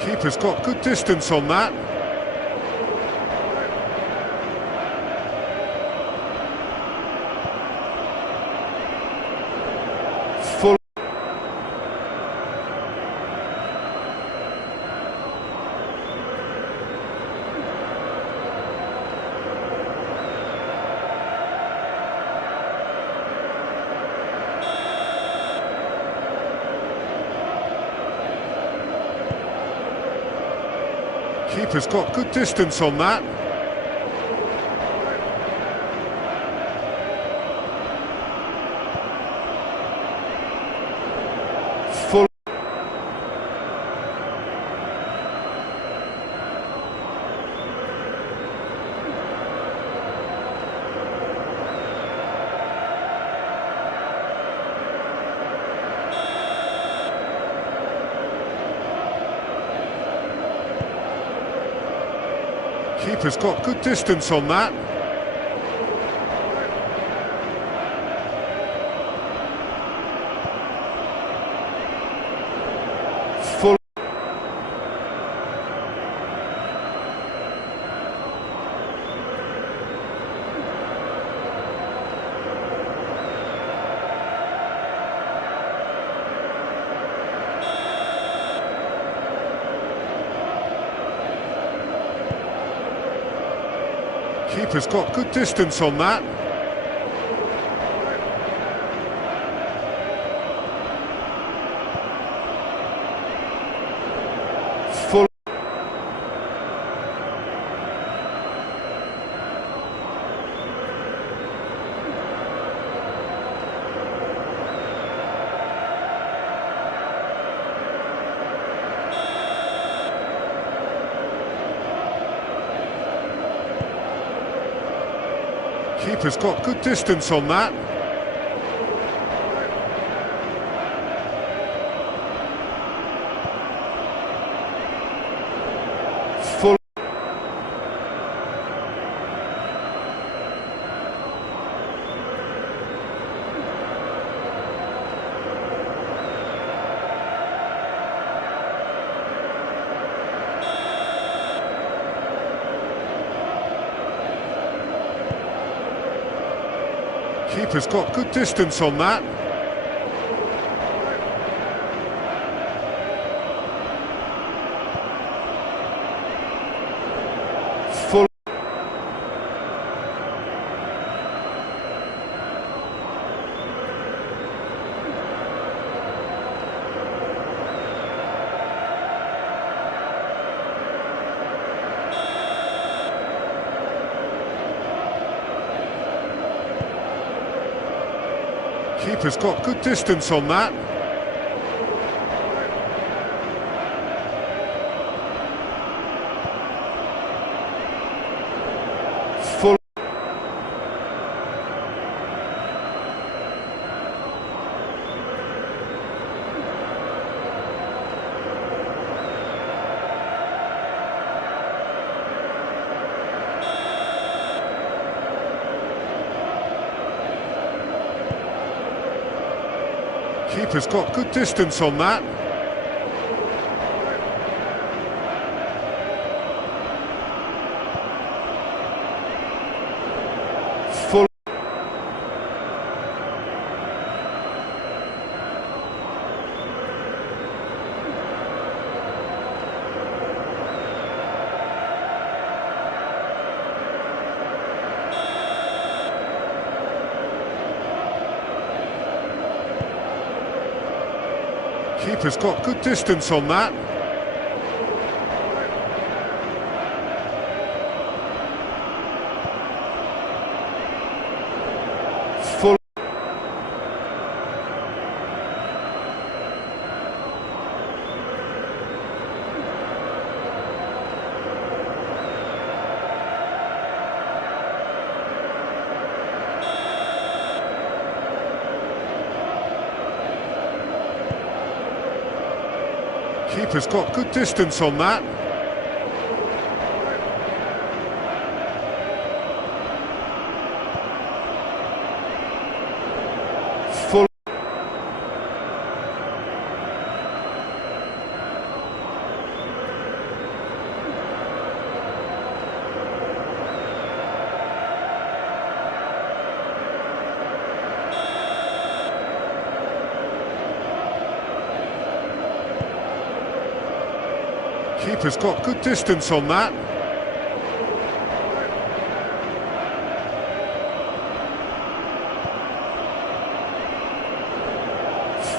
Keeper's got good distance on that. Full. Keeper's got good distance on that. Full. Keeper's got good distance on that. Full. Keeper's got good distance on that. Full. Keeper's got good distance on that. Full. Keeper's got good distance on that. Full. Keeper's got good distance on that. Full. Keeper's got good distance on that. Full. Keeper's got good distance on that. Full. Keeper's got good distance on that. Full. Keeper's got good distance on that.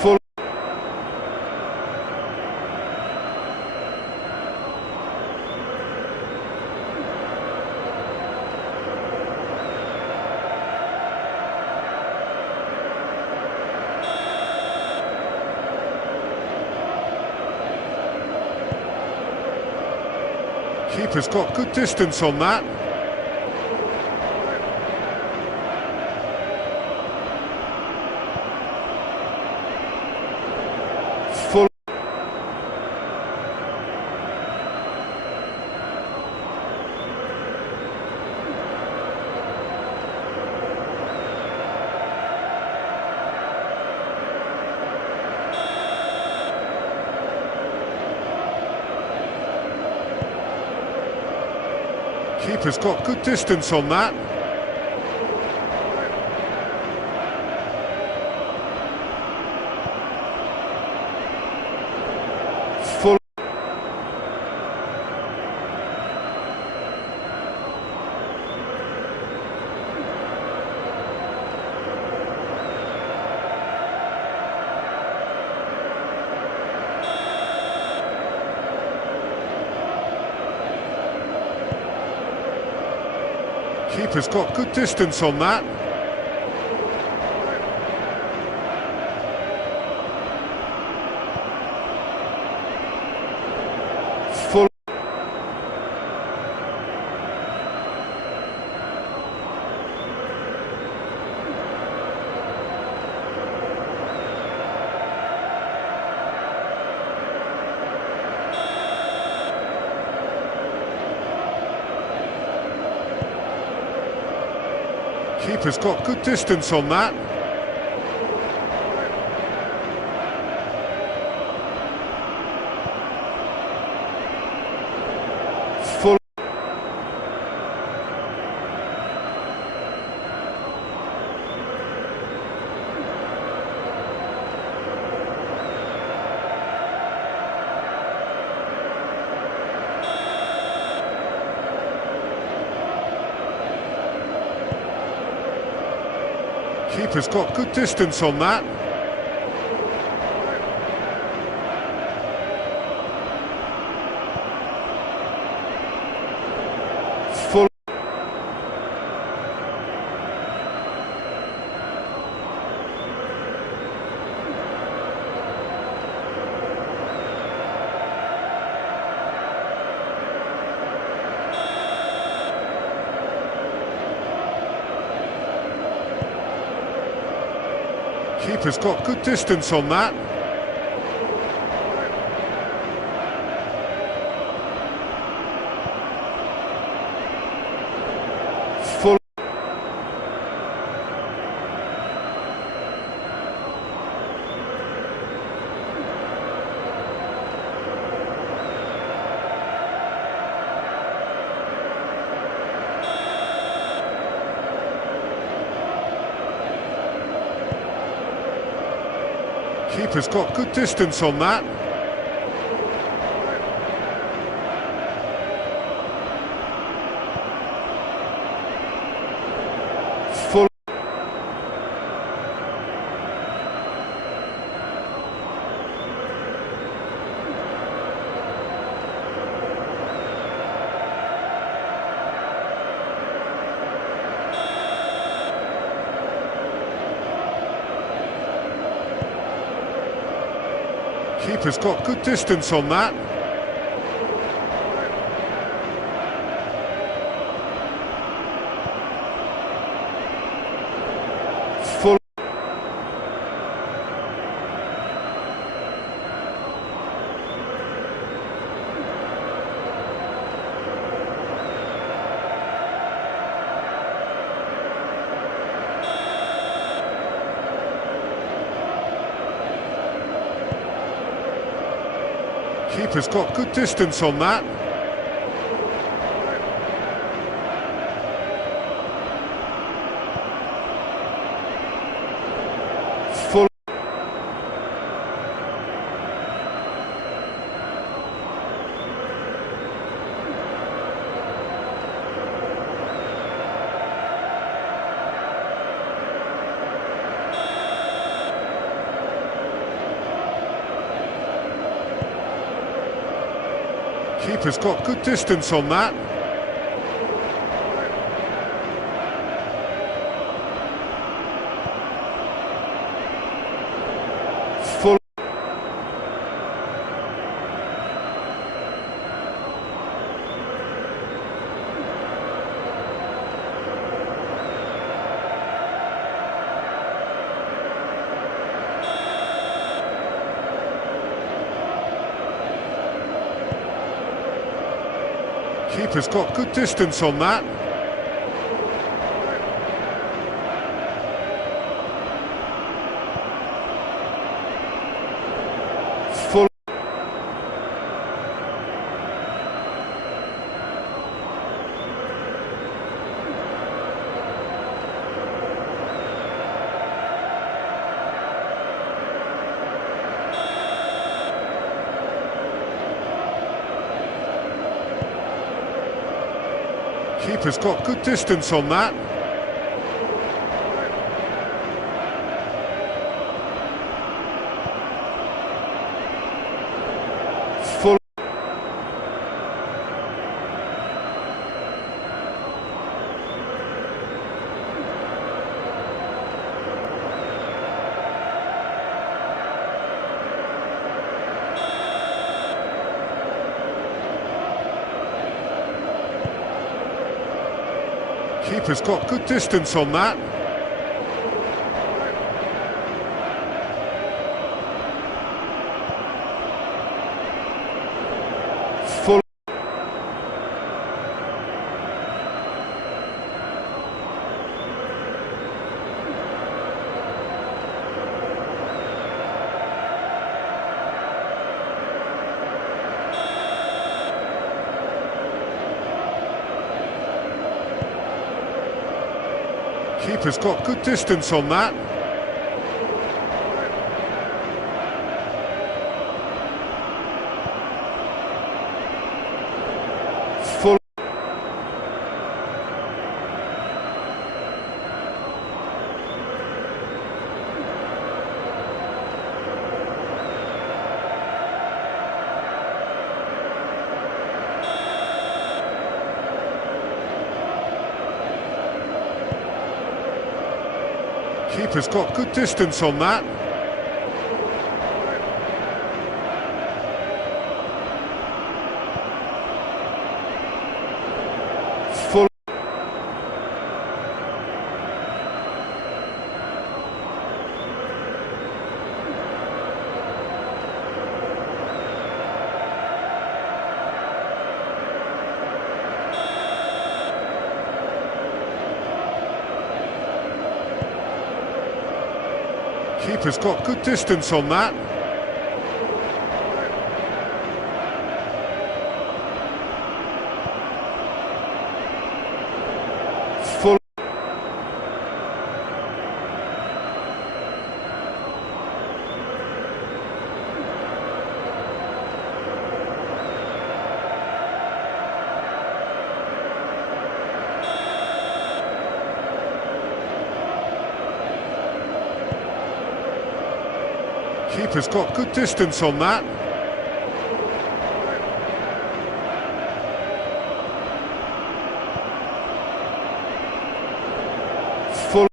Full. Keeper's got good distance on that. Full. Keeper's got good distance on that. Full. Keeper's got good distance on that. Full. Keeper's got good distance on that. Full. Keeper's got good distance on that. Full. Keeper's got good distance on that. Full. Keeper's got good distance on that. Full. Keeper's got good distance on that. Full. Keeper's got good distance on that. Full. Keeper's got good distance on that. Full. Keeper's got good distance on that. Full. Keeper's got good distance on that. Full. Keeper's got good distance on that. Full. Keeper's got good distance on that. Full. Keeper's got good distance on that. Full. Keeper's got good distance on that. Full. Keeper's got good distance on that. Full.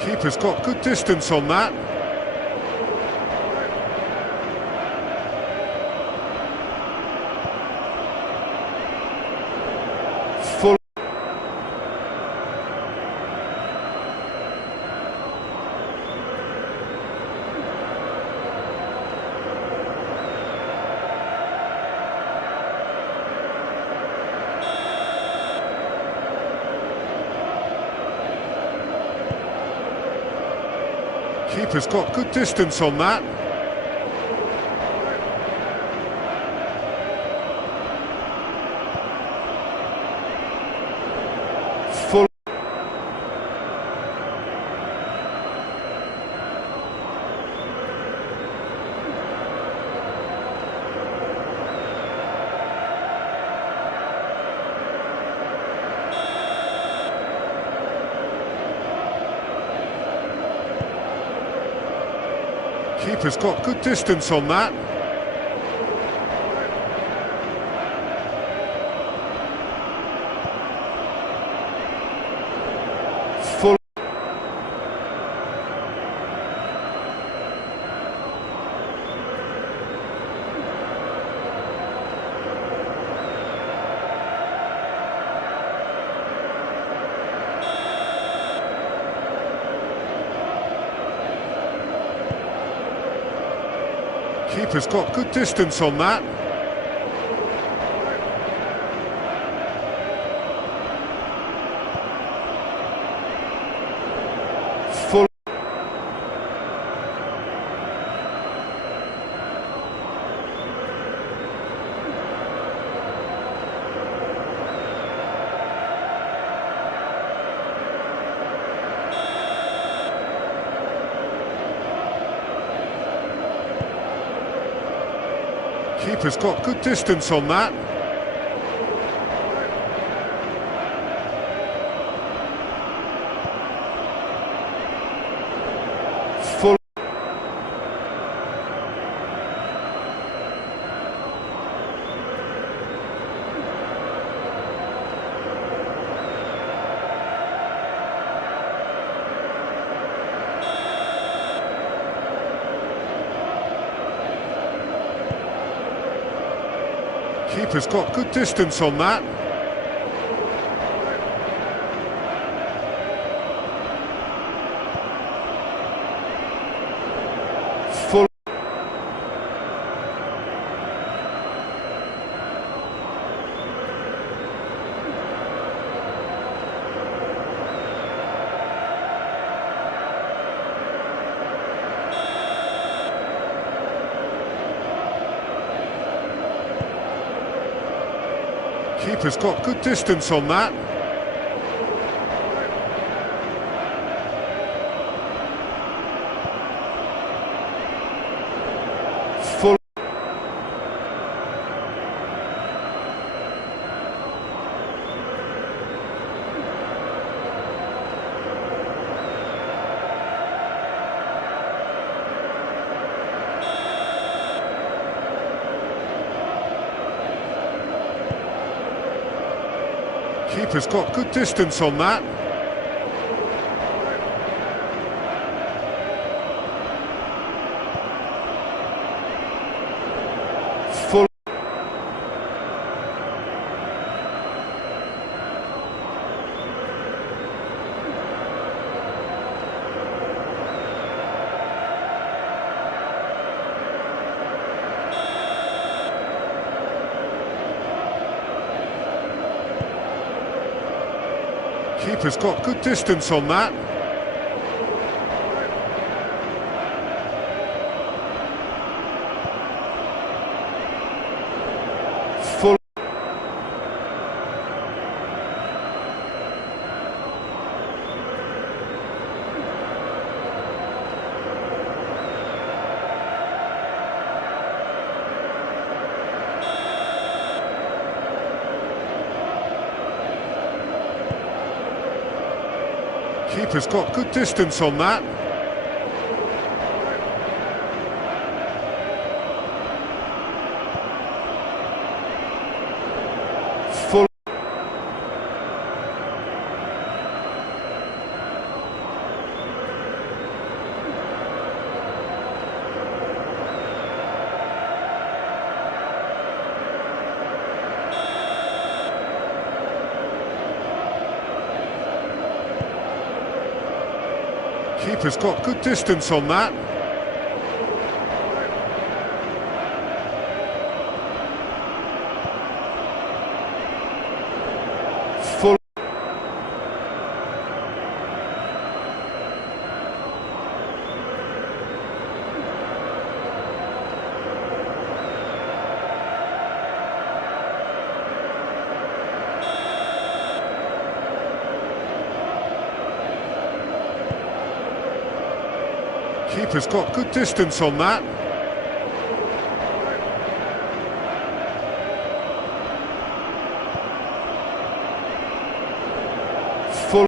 Keeper's got good distance on that. Full. Keeper's got good distance on that. Full. Keeper's got good distance on that. Full. Keeper's got good distance on that. Full. Keeper's got good distance on that. Full. Keeper's got good distance on that. Full. Keeper's got good distance on that. Full. Keeper's got good distance on that. Full. Keeper's got good distance on that. Full. Keeper's got good distance on that. Full. Keeper's got good distance on that. Full. Keeper's got good distance on that. Full.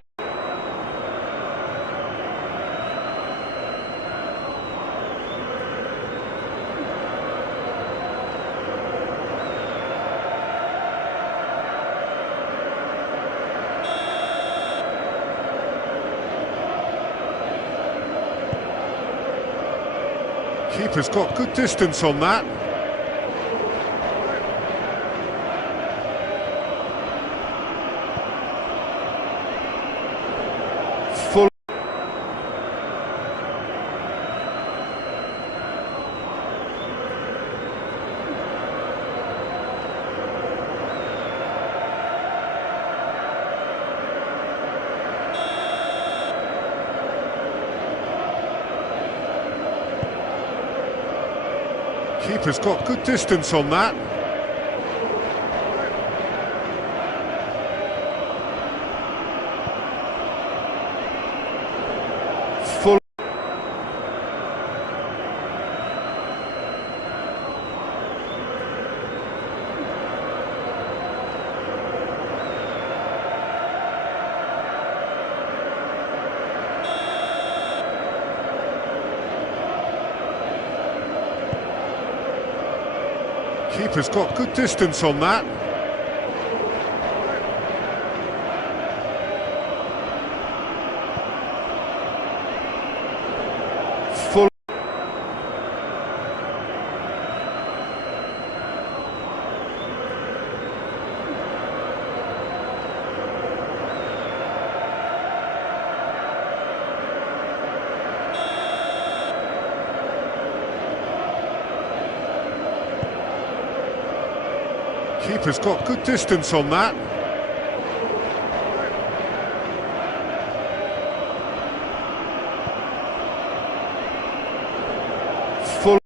Keeper's got good distance on that. Full. Keeper's got good distance on that. Full. Keeper's got good distance on that. Full. Keeper's got good distance on that. Full.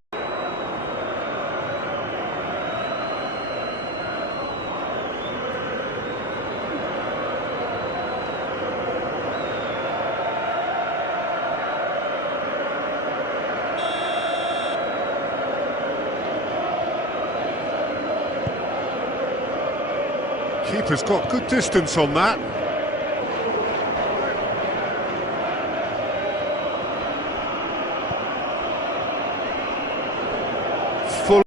Keeper's got good distance on that. Full.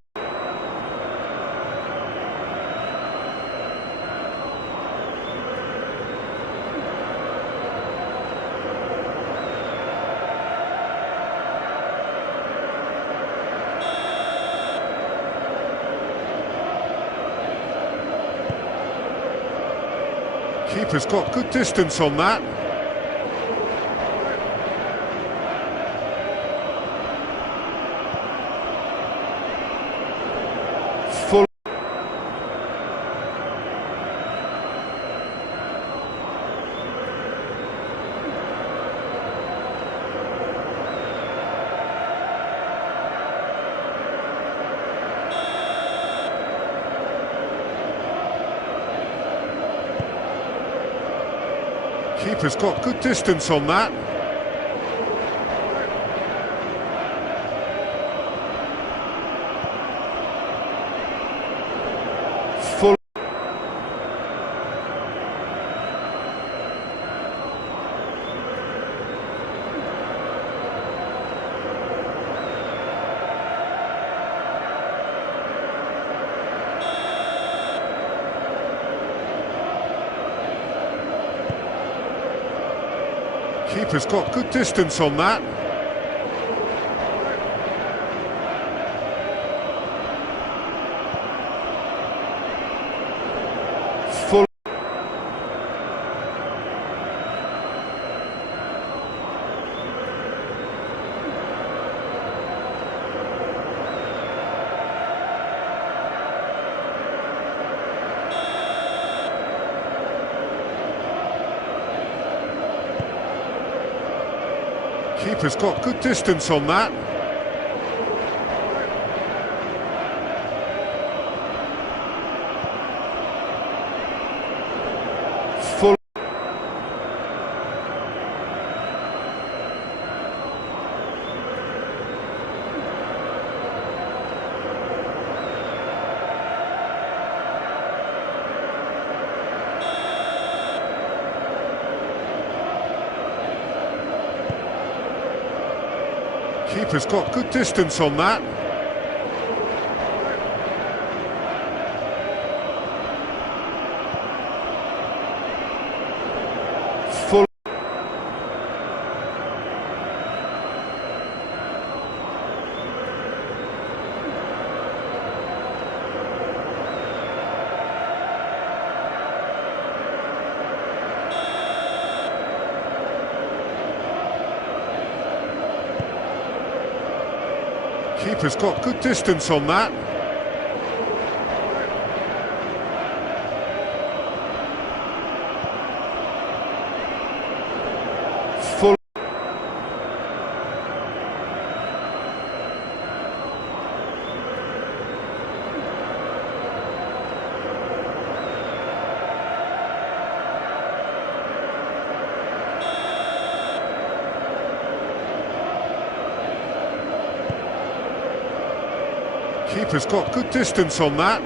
Keeper's got good distance on that. Full. Keeper's got good distance on that. Full. Keeper's got good distance on that. Full. Keeper's got good distance on that. Full. Keeper's got good distance on that. Full. Keeper's got good distance on that. Full. Keeper's got good distance on that.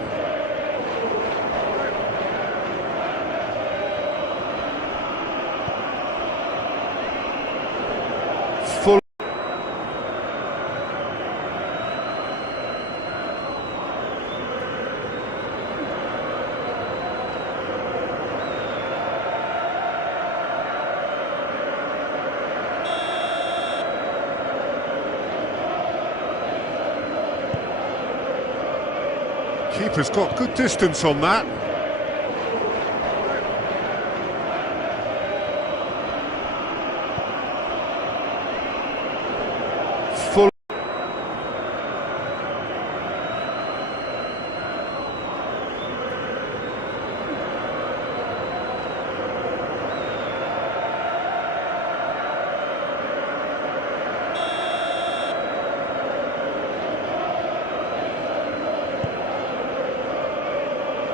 Full. Keeper's got good distance on that. Full.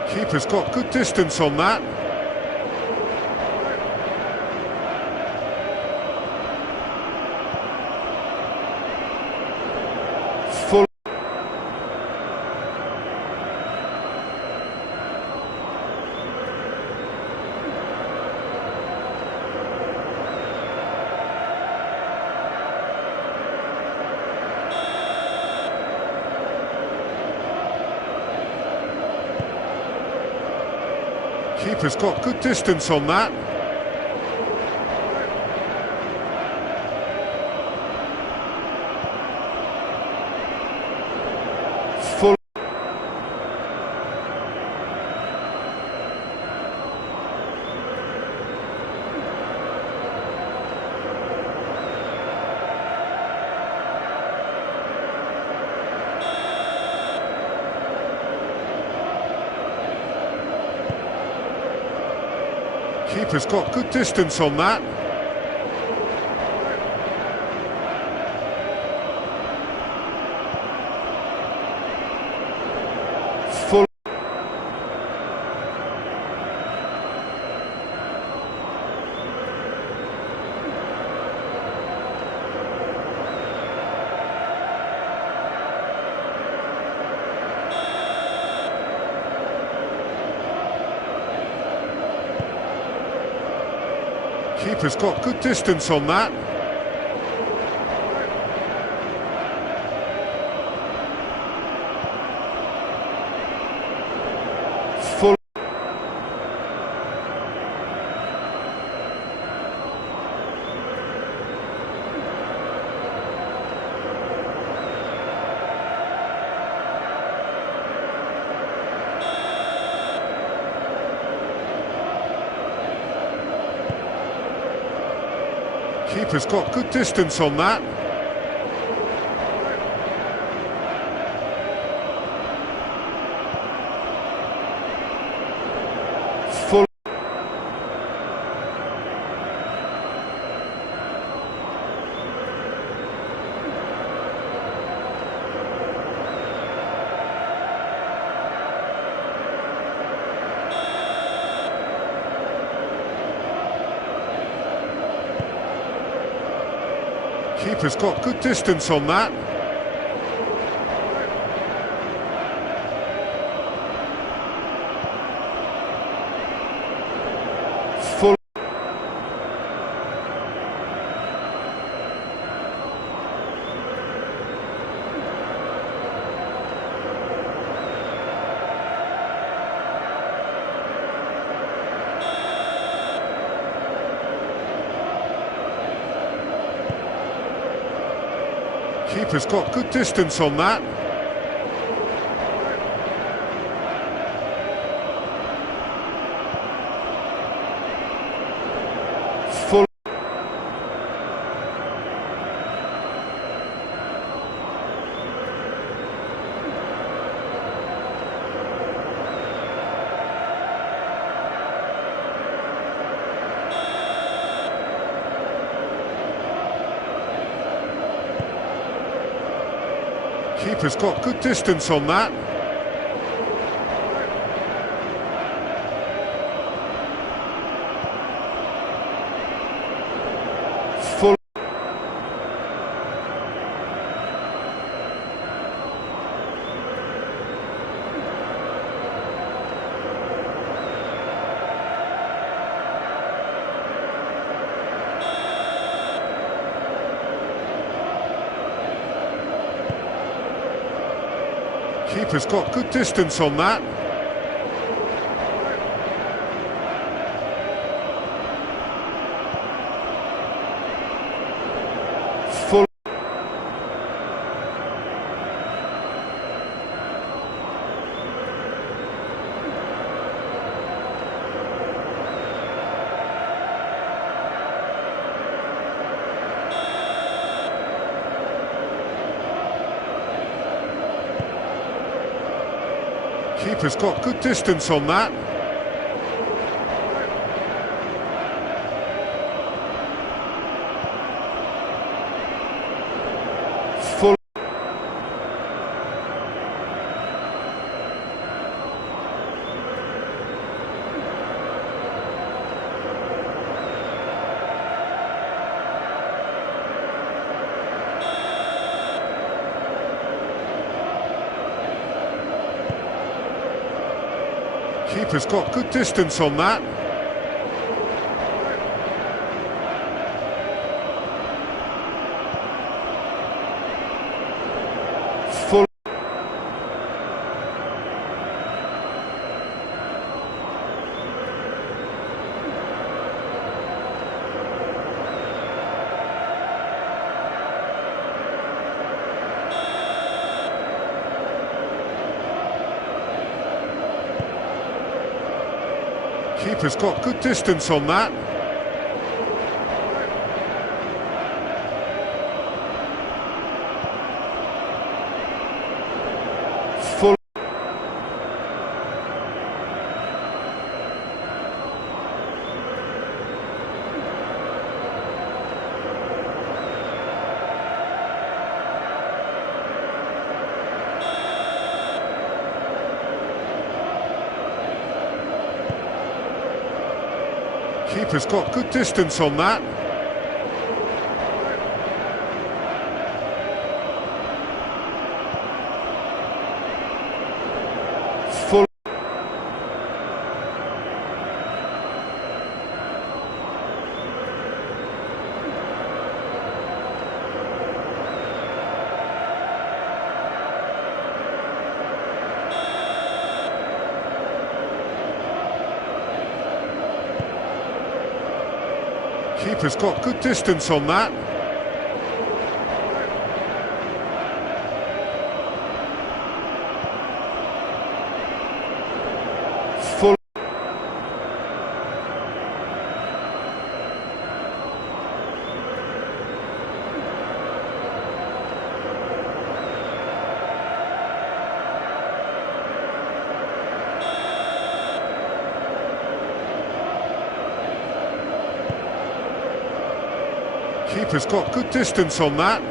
Keeper's got good distance on that. Full. Keeper's got good distance on that. Full. Keeper's got good distance on that. Full. Keeper's got good distance on that. Full. Keeper's got good distance on that. Full. Keeper's got good distance on that. Full. Keeper's got good distance on that. Full. Keeper's got good distance on that. Full. Keeper's got good distance on that. Full. Keeper's got good distance on that. Full. Keeper's got good distance on that. Full. Keeper's got good distance on that. Full. Keeper's got good distance on that. Full. Keeper's got good distance on that. Full. Keeper's got good distance on that.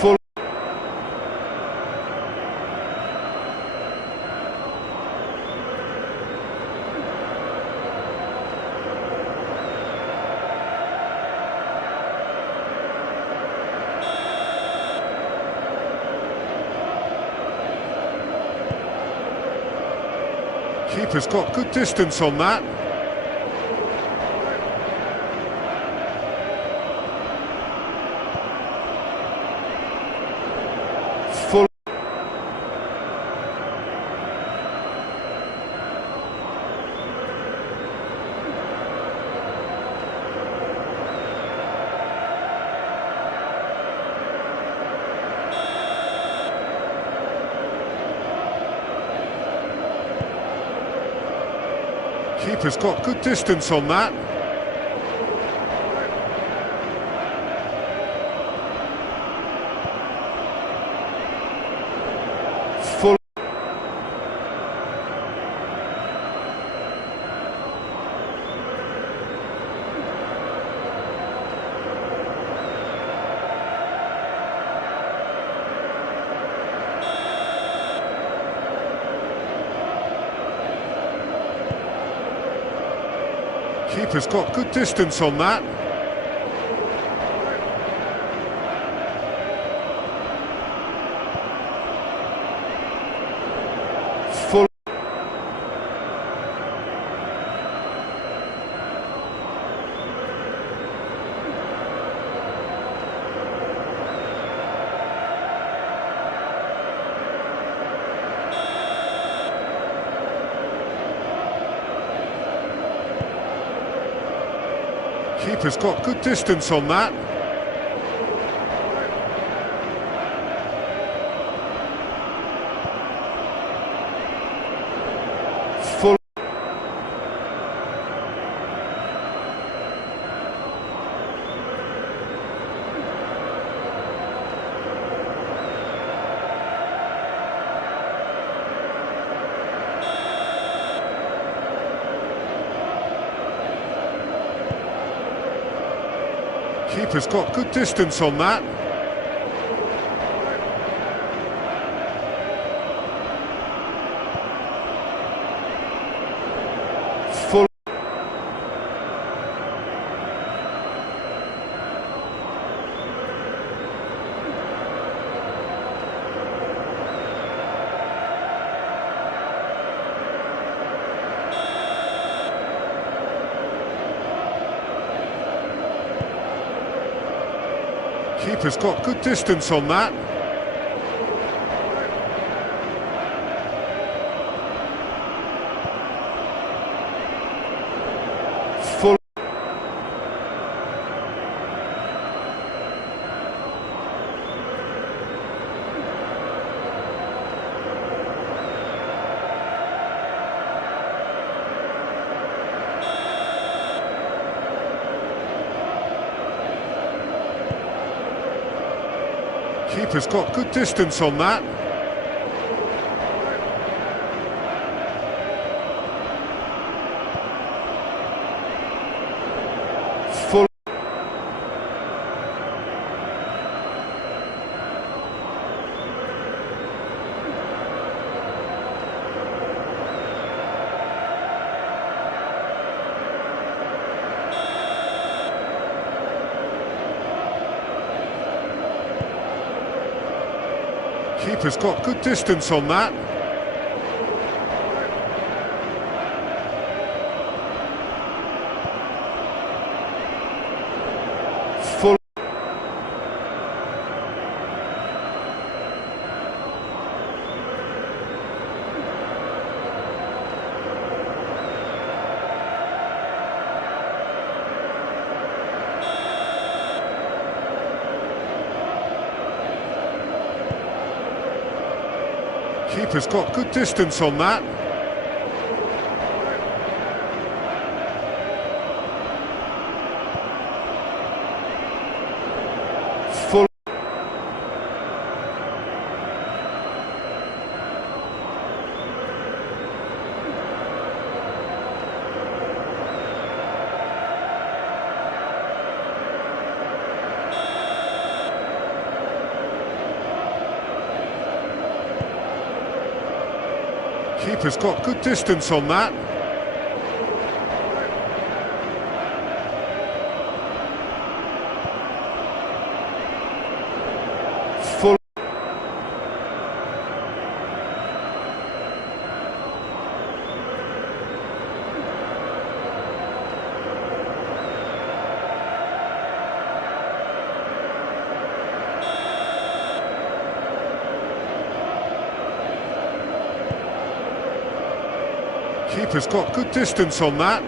Full. Keeper's got good distance on that. Full. Keeper's got good distance on that. Full. Keeper's got good distance on that. Full. Keeper's got good distance on that. Full. Keeper's got good distance on that. Full. Keeper's got good distance on that. Full. Keeper's got good distance on that. Full. Keeper's got good distance on that. Full. Keeper's got good distance on that. Full. Keeper's got good distance on that. Full. Keeper's got good distance on that.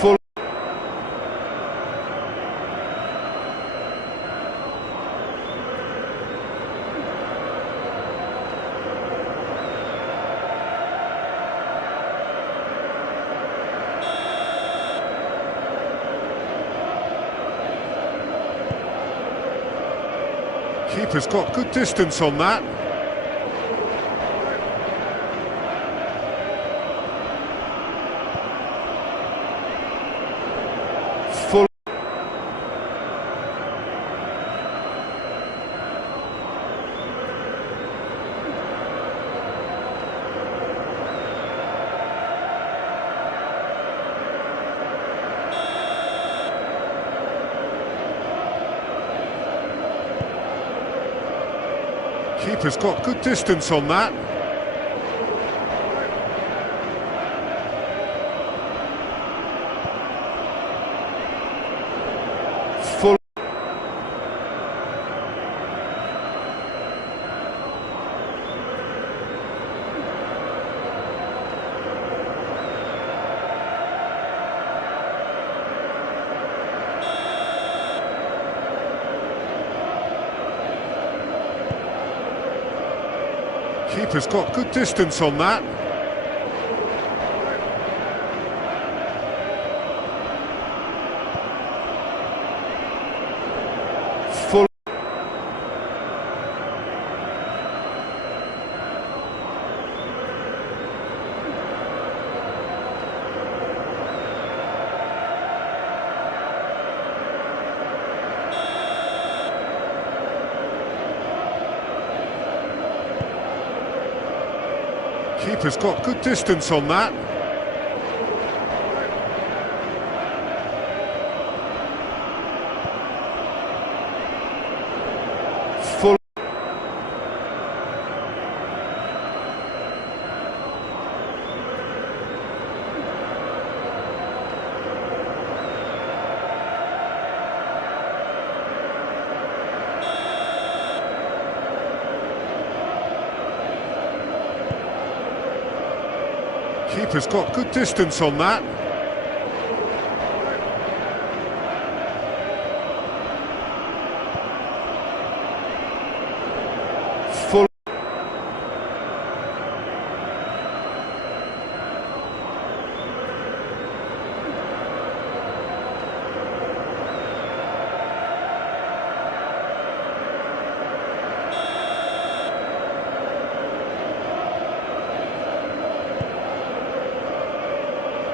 Full. Keeper's got good distance on that. Full. Keeper's got good distance on that. Full. Keeper's got good distance on that. Full. Keeper's got good distance on that. Full. Keeper's got good distance on that. Full.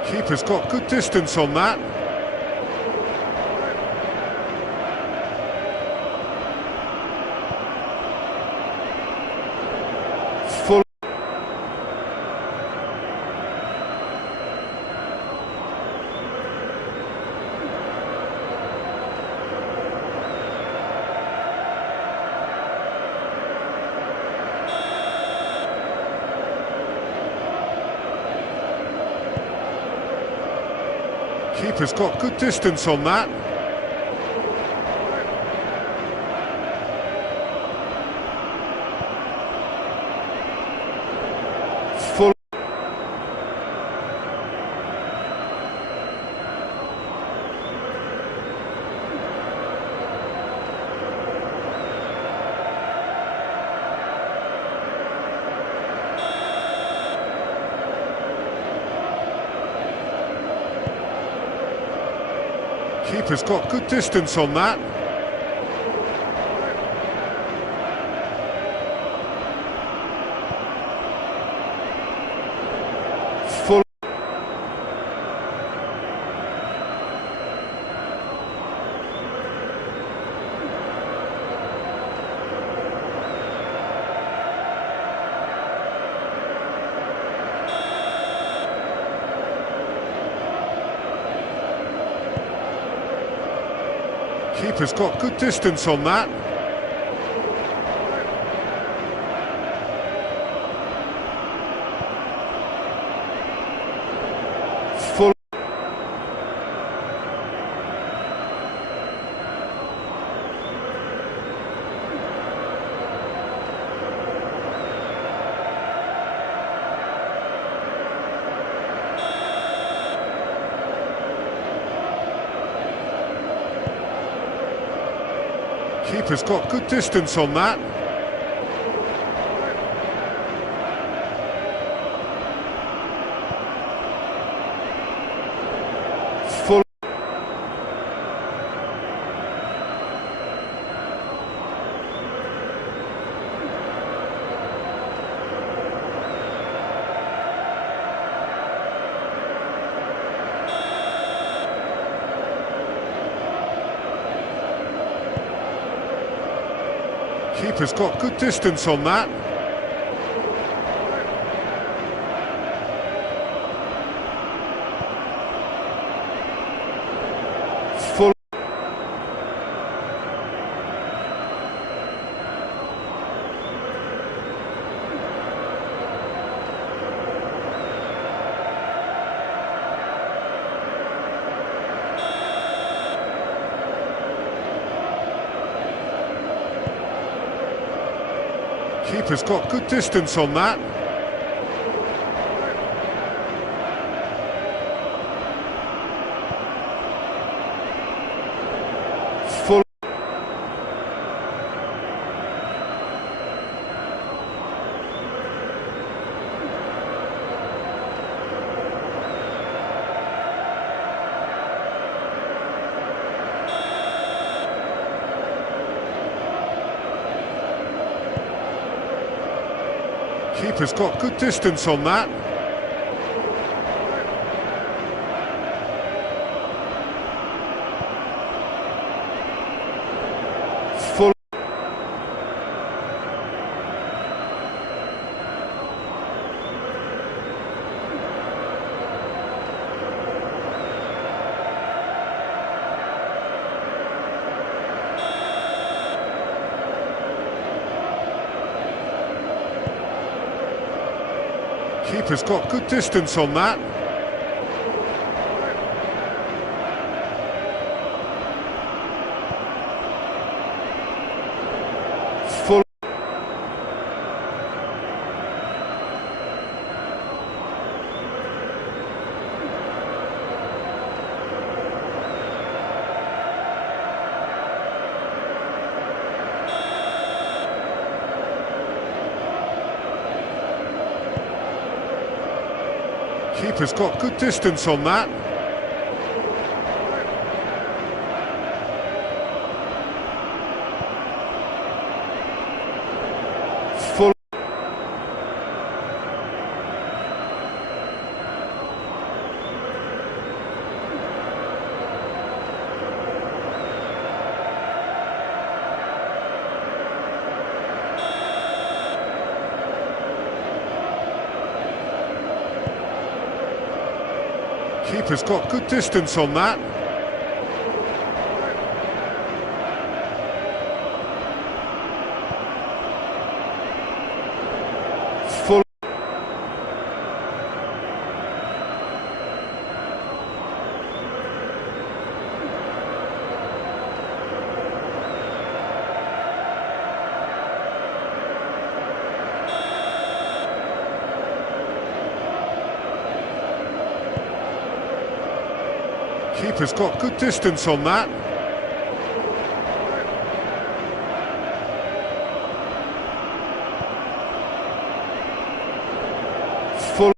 Keeper's got good distance on that. Full. Keeper's got good distance on that. Full. Keeper's got good distance on that. Full. Keeper's got good distance on that. Full. Keeper's got good distance on that. Full. Keeper's got good distance on that. Full. Keeper's got good distance on that. Full. Keeper's got good distance on that. Full. Keeper's got good distance on that. Full. Keeper's got good distance on that. Full. Keeper's got good distance on that. Full. Keeper's got good distance on that. Full.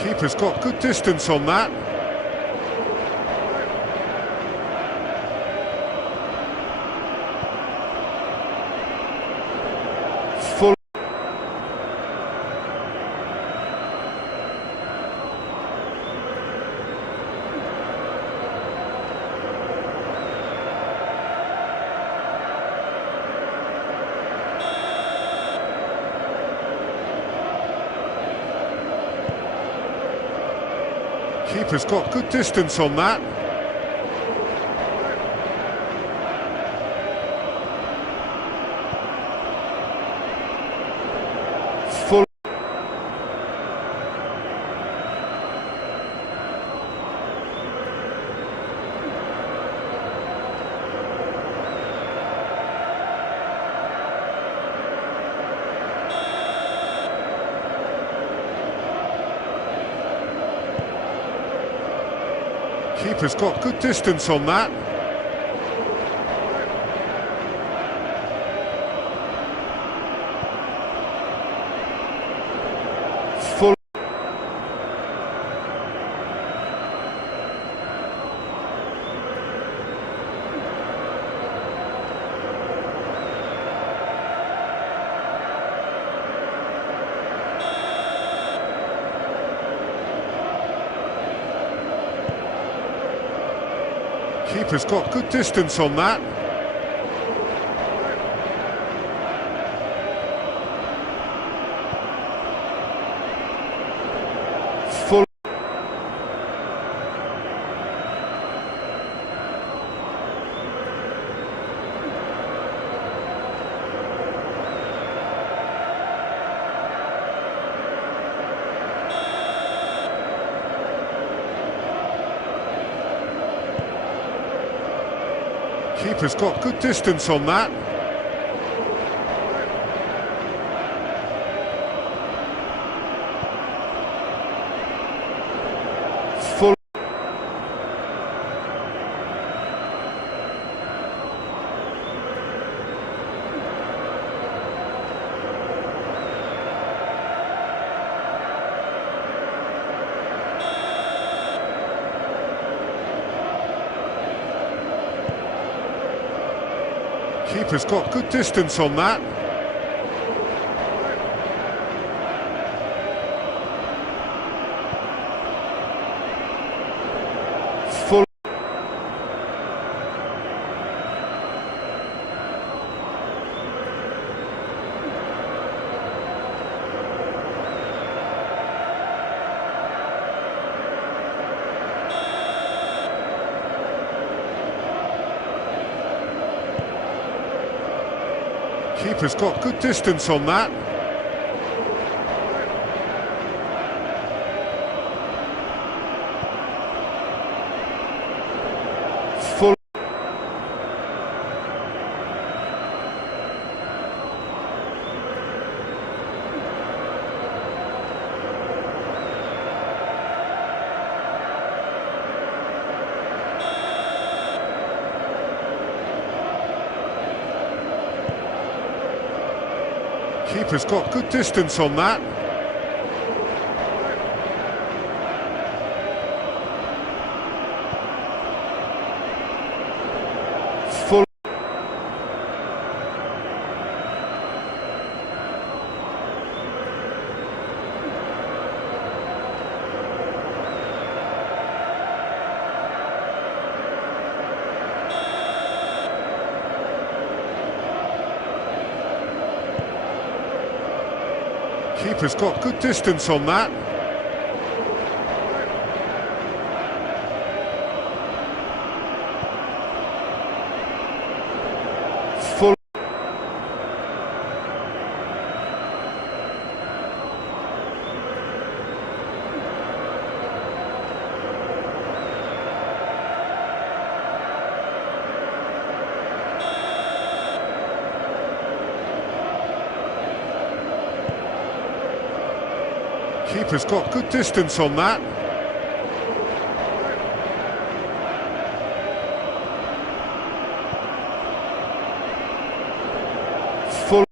Keeper's got good distance on that. Full. Keeper's got good distance on that. Full. Keeper's got good distance on that. Full. Keeper's got good distance on that. Full. Keeper's got good distance on that. Full. Keeper's got good distance on that. Full. Keeper's got good distance on that. Full. Keeper's got good distance on that. Full. Keeper's got good distance on that. Full. Keeper's got good distance on that. Full.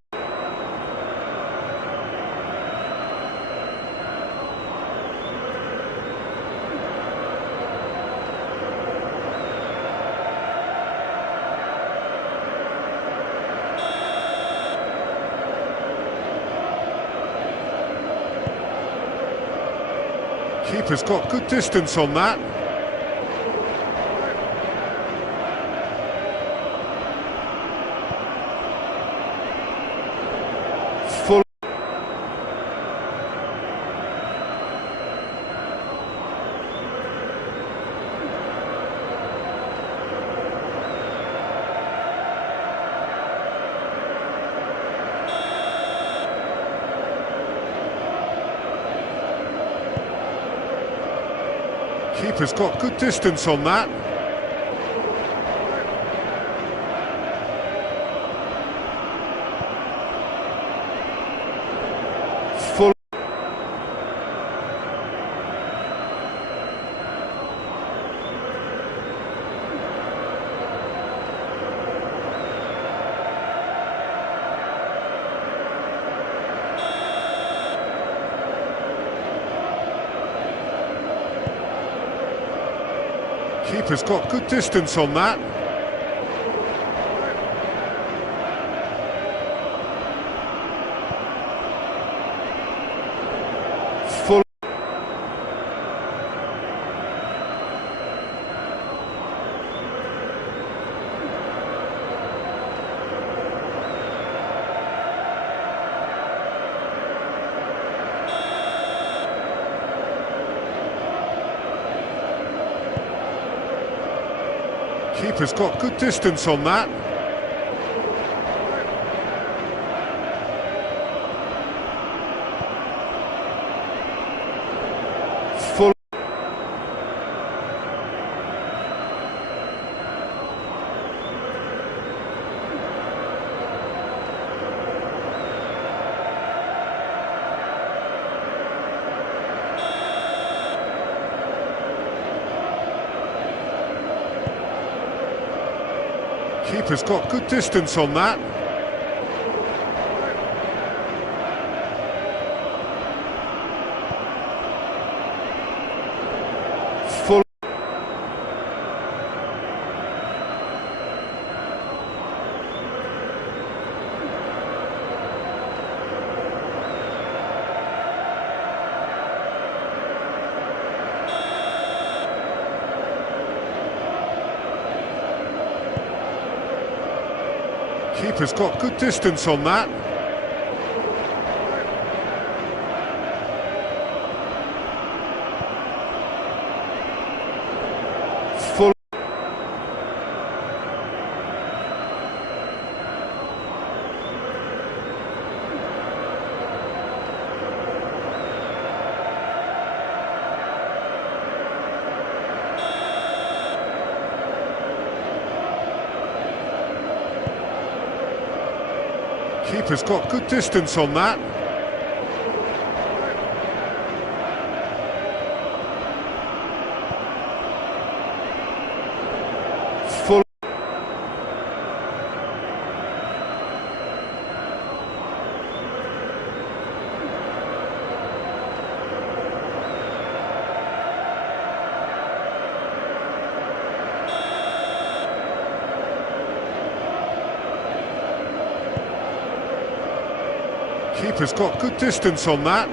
Keeper's got good distance on that. Full. Keeper's got good distance on that. Full. Keeper's got good distance on that. Full. Keeper's got good distance on that. Full. Keeper's got good distance on that. Full. Keeper's got good distance on that. Full. Keeper's got good distance on that. Full. Keeper's got good distance on that.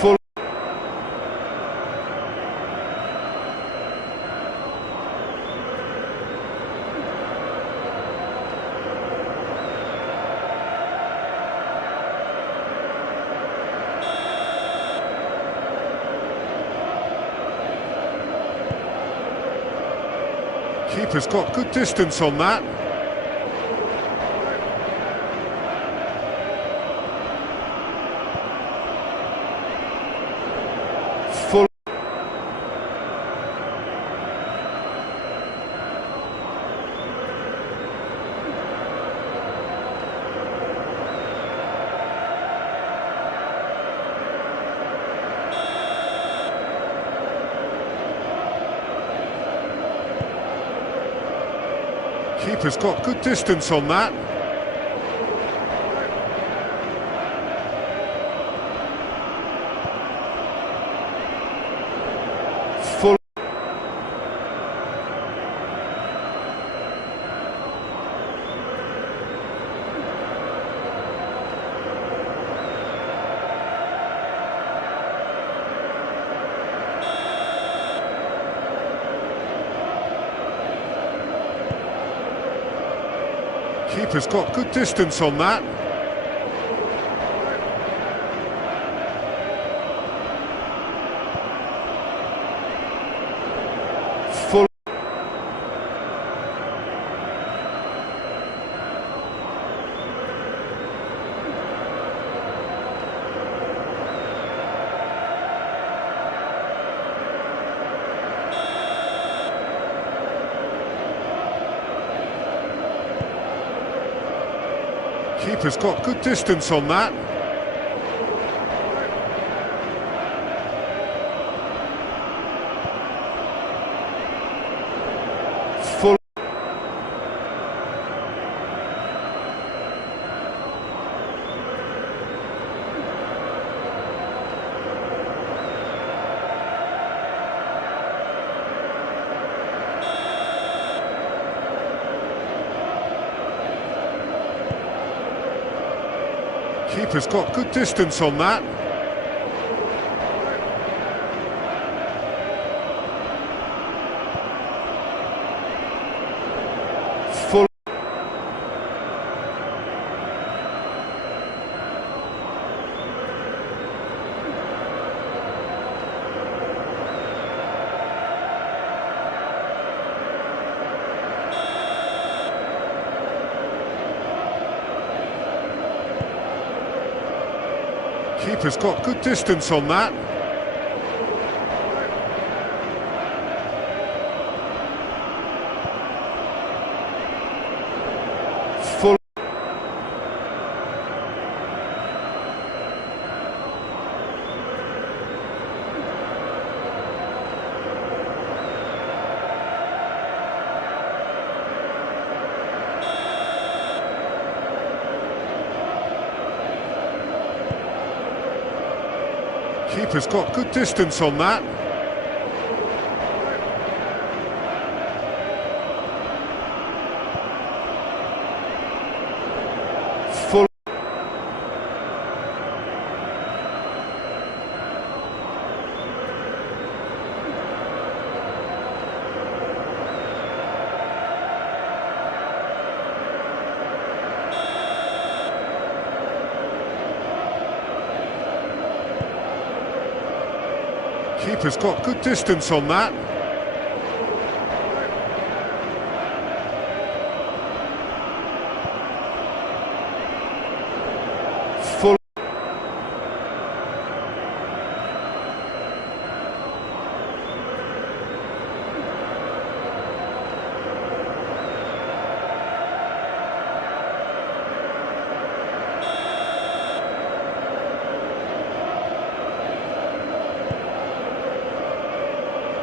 Full. Keeper's got good distance on that. Full. Keeper's got good distance on that. Full. Keeper's got good distance on that. Full. Keeper's got good distance on that. Full. Keeper's got good distance on that. Full. Keeper's got good distance on that. Full. Keeper's got good distance on that. Full. Keeper's got good distance on that. Full.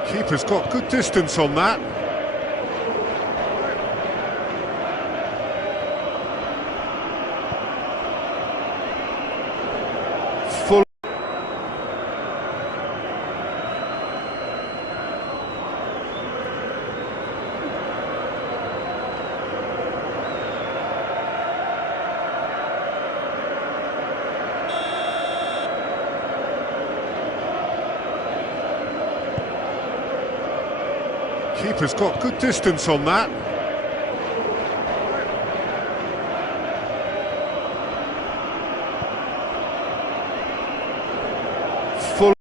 Keeper's got good distance on that. Full. Keeper's got good distance on that. Full.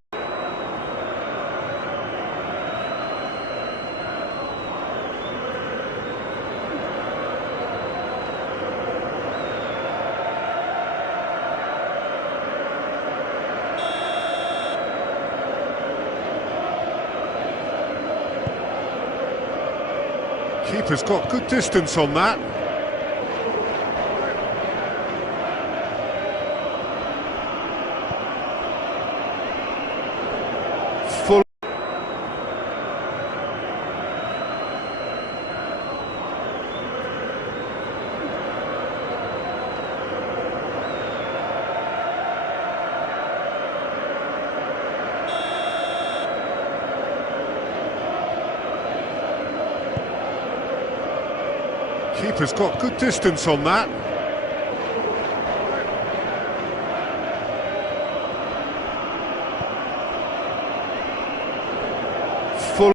Keeper's got good distance on that. Full. Keeper's got good distance on that. Full.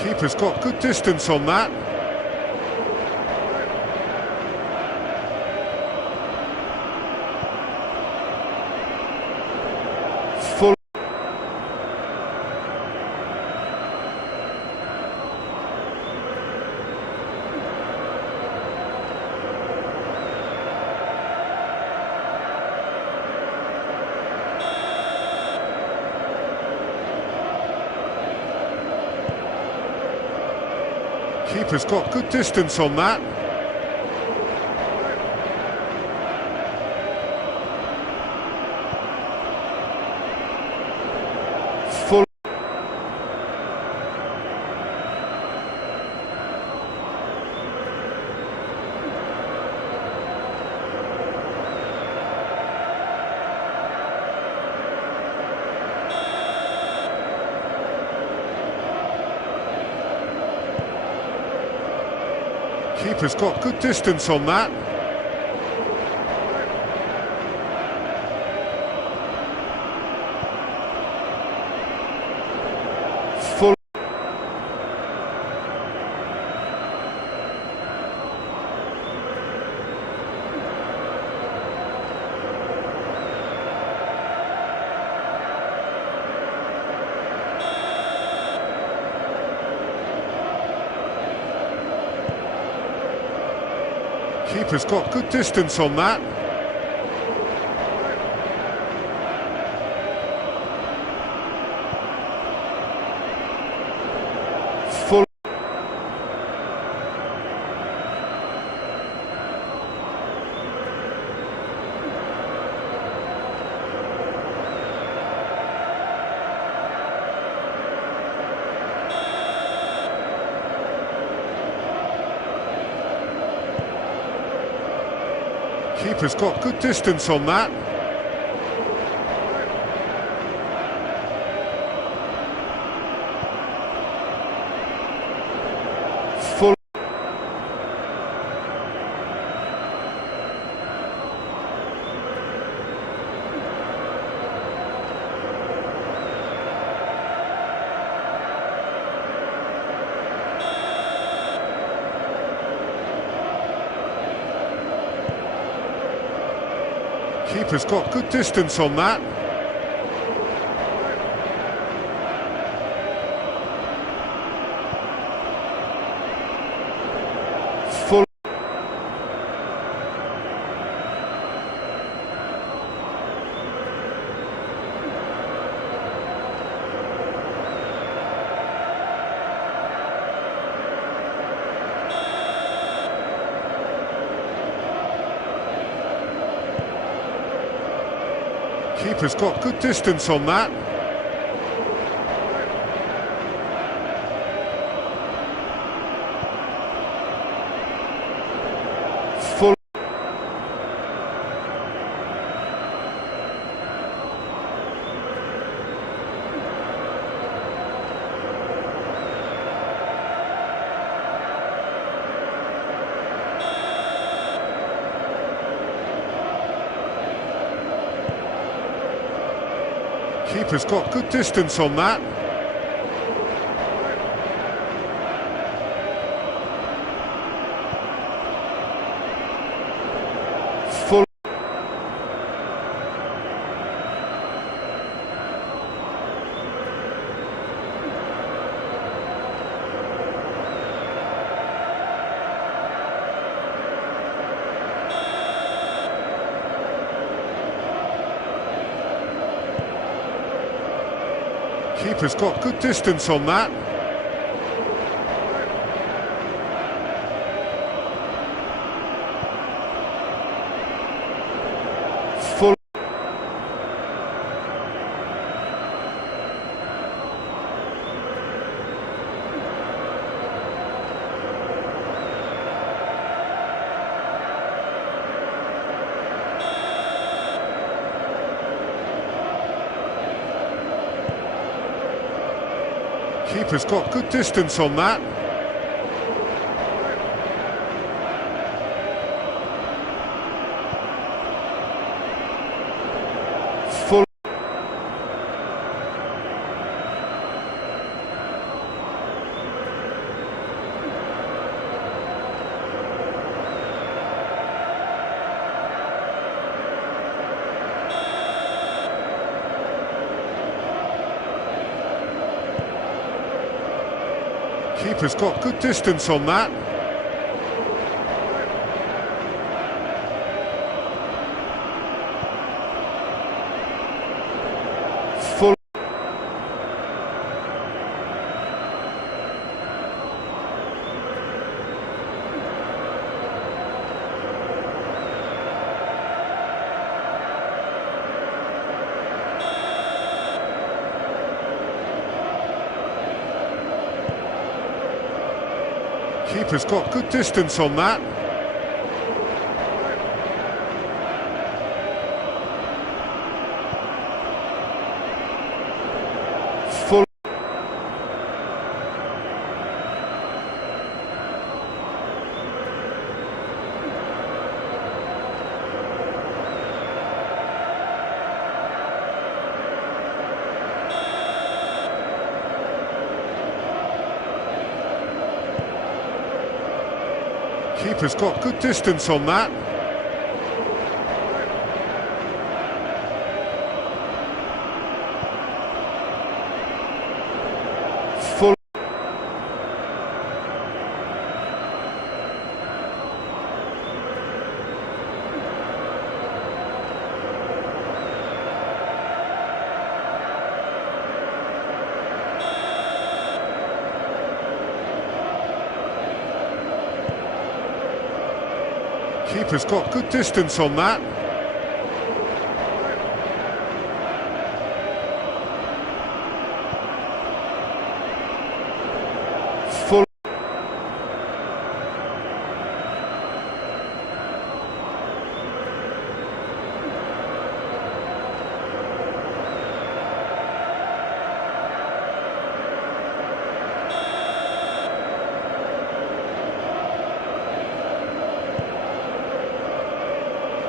Keeper's got good distance on that. Full. Keeper's got good distance on that. Full. Keeper's got good distance on that. Full. Keeper's got good distance on that. Full. Keeper's got good distance on that. Full. Keeper's got good distance on that. Full. Keeper's got good distance on that. Full. Keeper's got good distance on that. Full. Keeper's got good distance on that. Full. Keeper's got good distance on that. Full. Keeper's got good distance on that. Full. Keeper's got good distance on that. Full. Keeper's got good distance on that. Full. Keeper's got good distance on that. Full.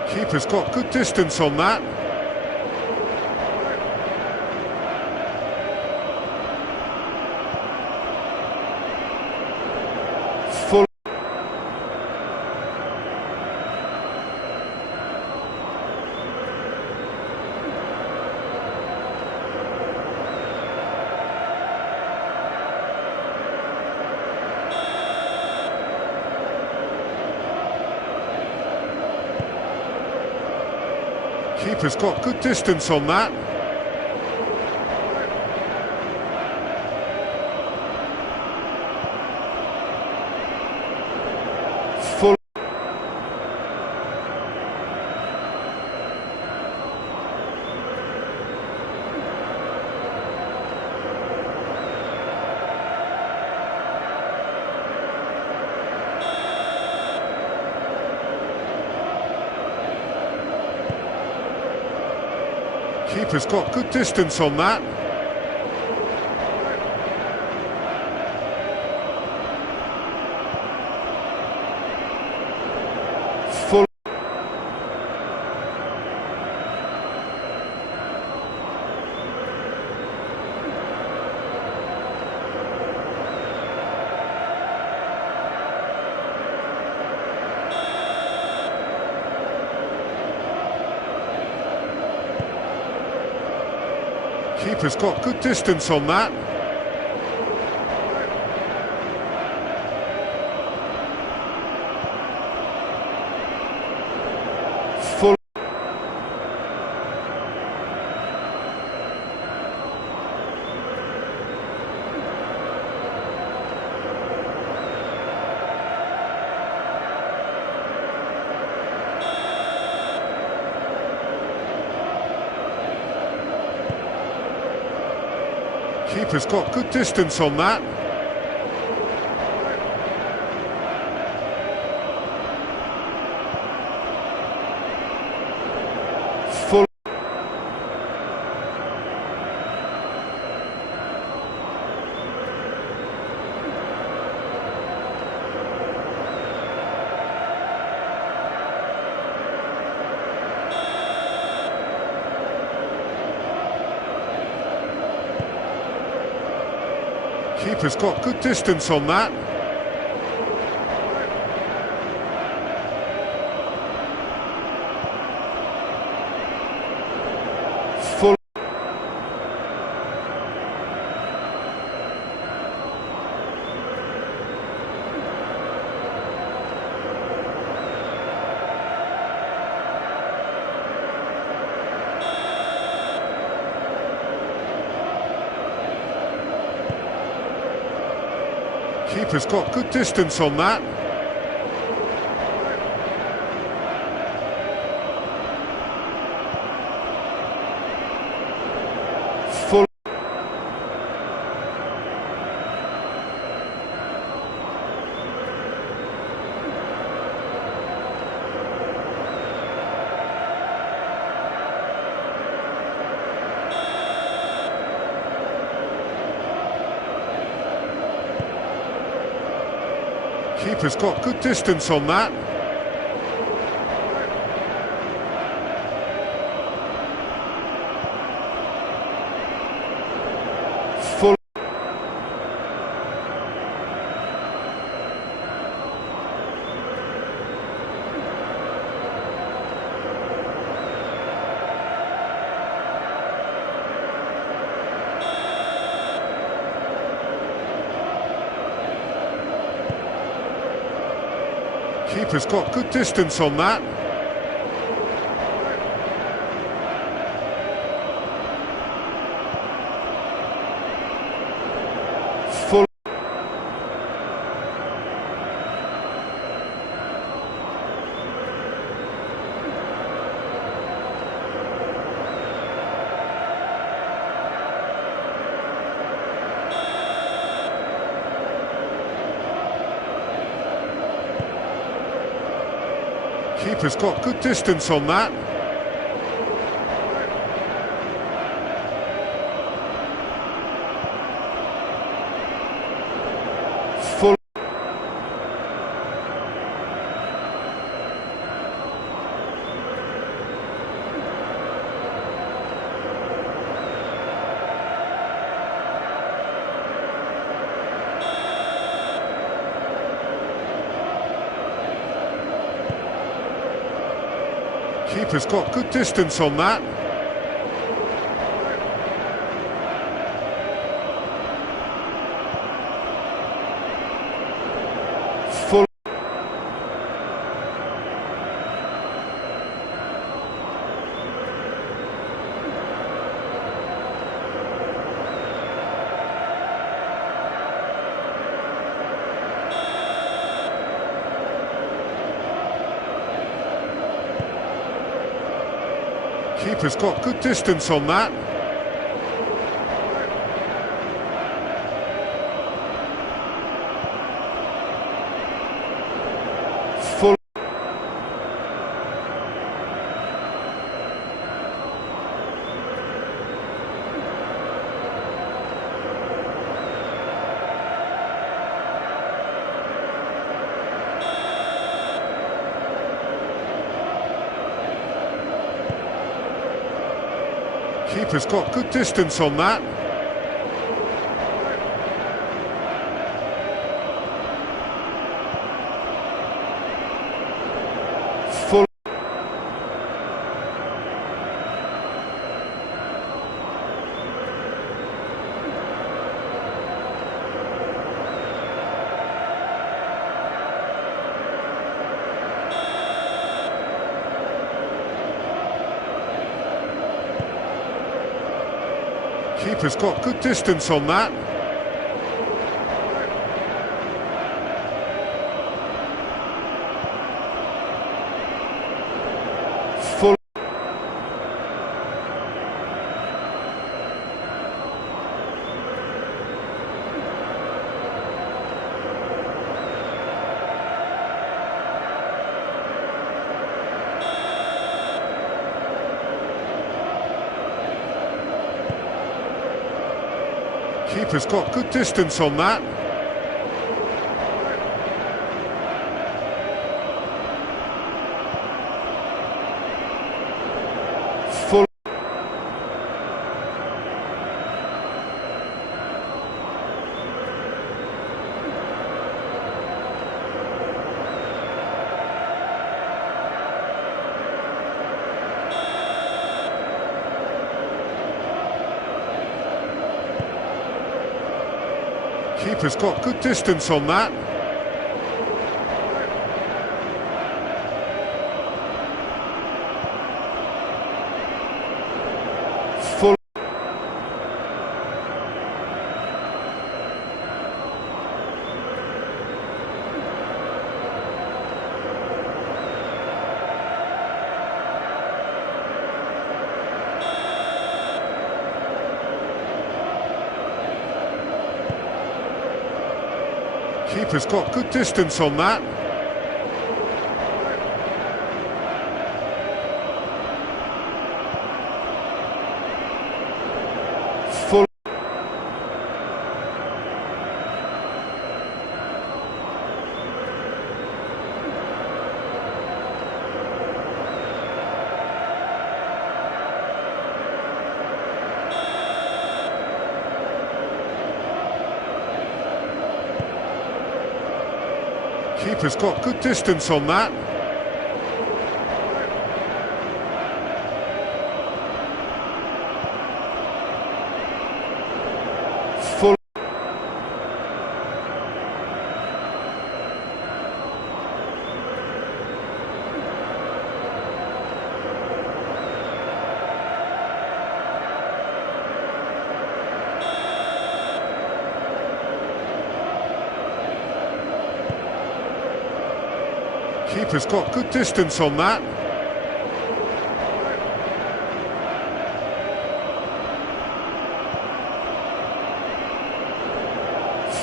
Keeper's got good distance on that. Full. Keeper's got good distance on that. Full. Keeper's got good distance on that. Full. Keeper's got good distance on that. Full. Keeper's got good distance on that. Full. Keeper's got good distance on that. Full. Keeper's got good distance on that. Full. Keeper's got good distance on that. Full. Keeper's got good distance on that. Full. Keeper's got good distance on that. Full. Keeper's got good distance on that. Full. Keeper's got good distance on that. Full. Keeper's got good distance on that. Full. Keeper's got good distance on that. Full. Keeper's got good distance on that. Full. Keeper's got good distance on that. Full. Keeper's got good distance on that. Full. Keeper's got good distance on that. Full. Keeper's got good distance on that.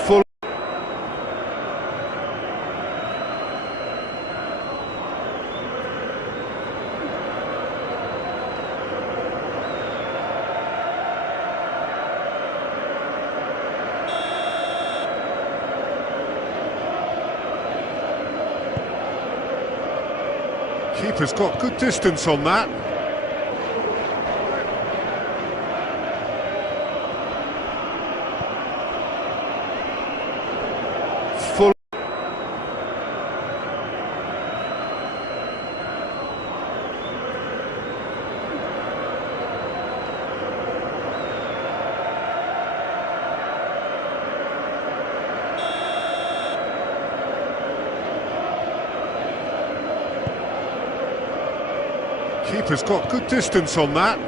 Full. Keeper's got good distance on that. Full. Keeper's got good distance on that.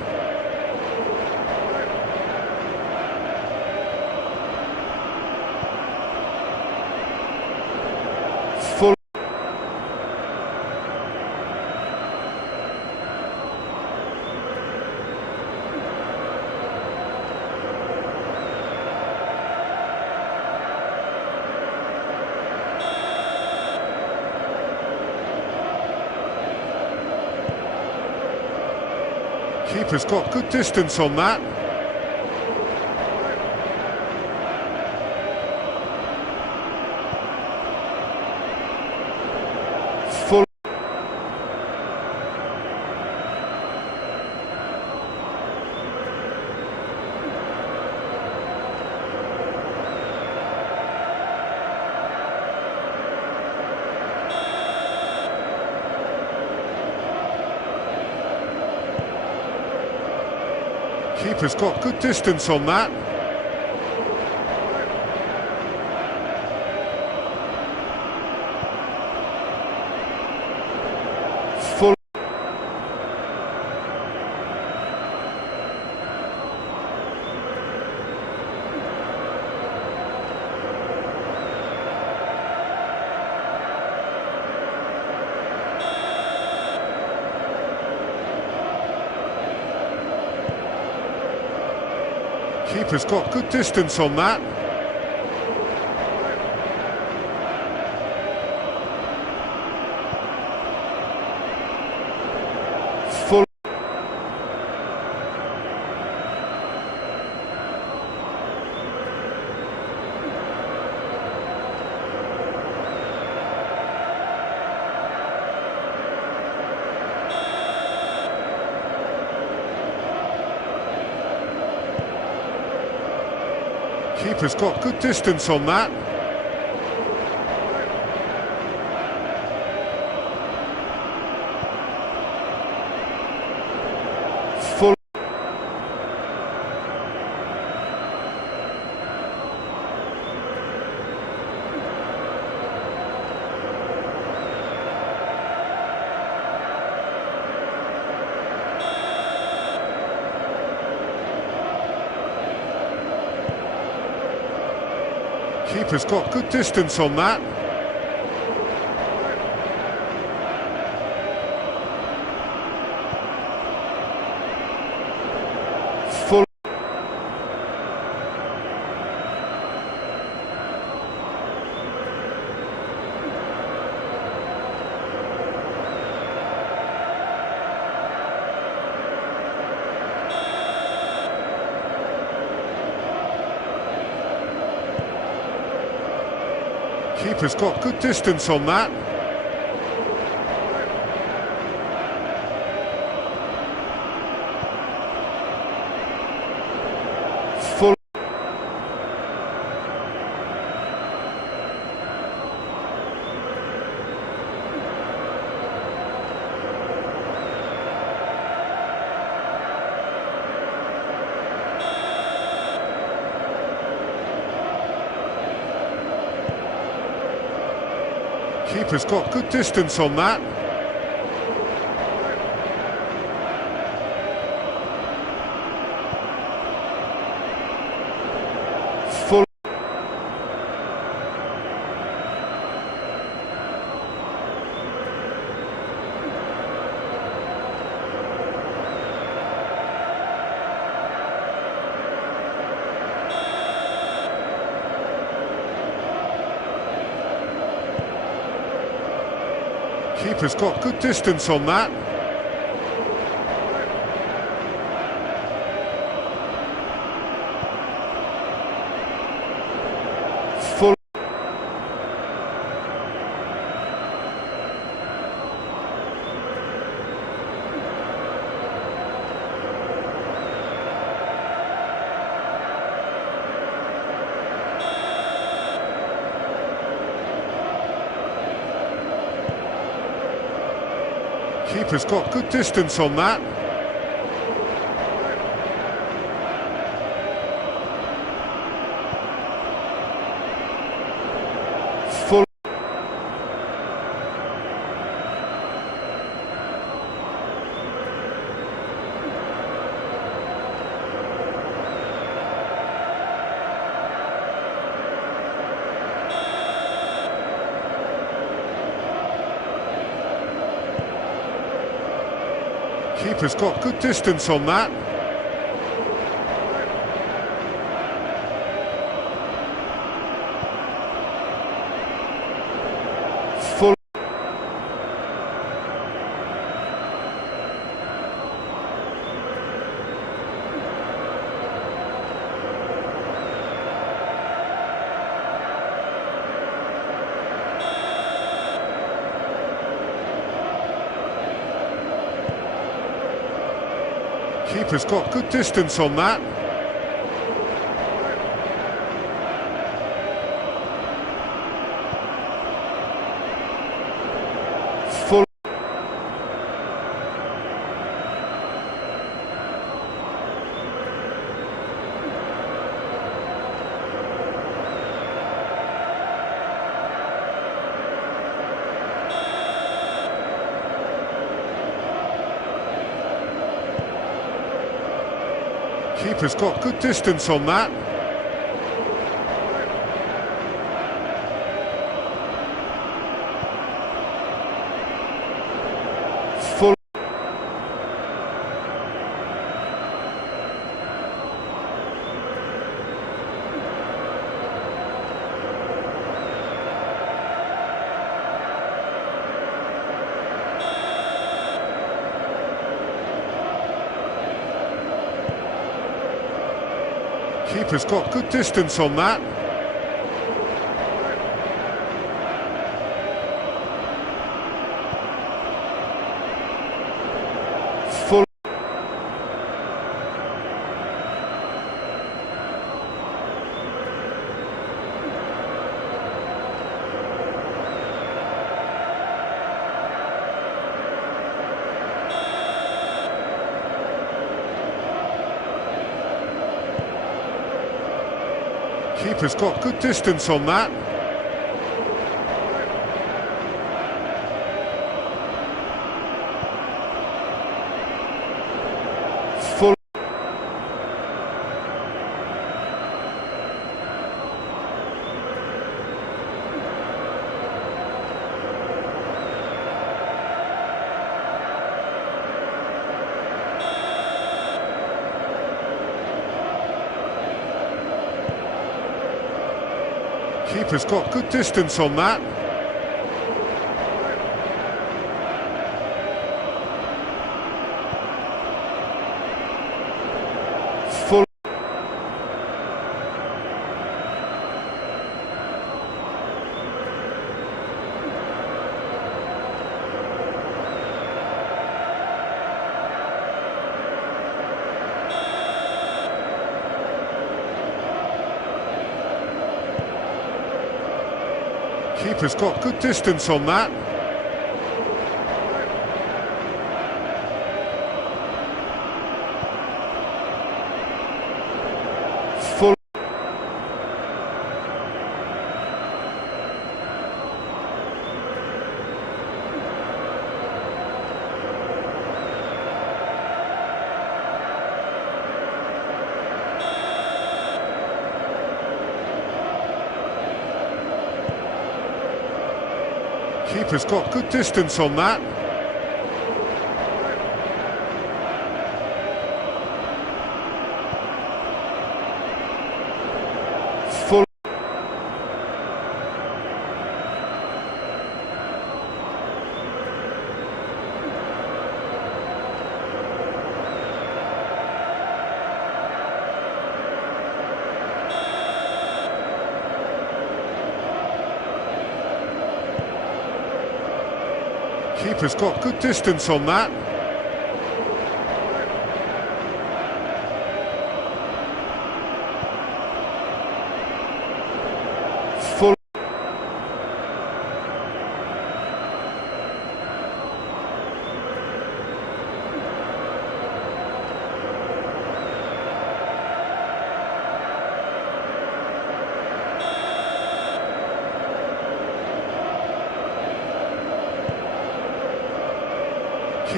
Full. Keeper's got good distance on that. Full. Keeper's got good distance on that. Full. Keeper's got good distance on that. Full. Keeper's got good distance on that. Full. Keeper's got good distance on that. Full. Keeper's got good distance on that. Full. Keeper's got good distance on that. Full. Keeper's got good distance on that. Full. Keeper's got good distance on that. Full. Keeper's got good distance on that. Full. Keeper's got good distance on that. Full. Keeper's got good distance on that. Full. Keeper's got good distance on that. Full. Keeper's got good distance on that. Full. Keeper's got good distance on that. Full. Keeper's got good distance on that. Full. Keeper's got good distance on that. Full. Keeper's got good distance on that. Full.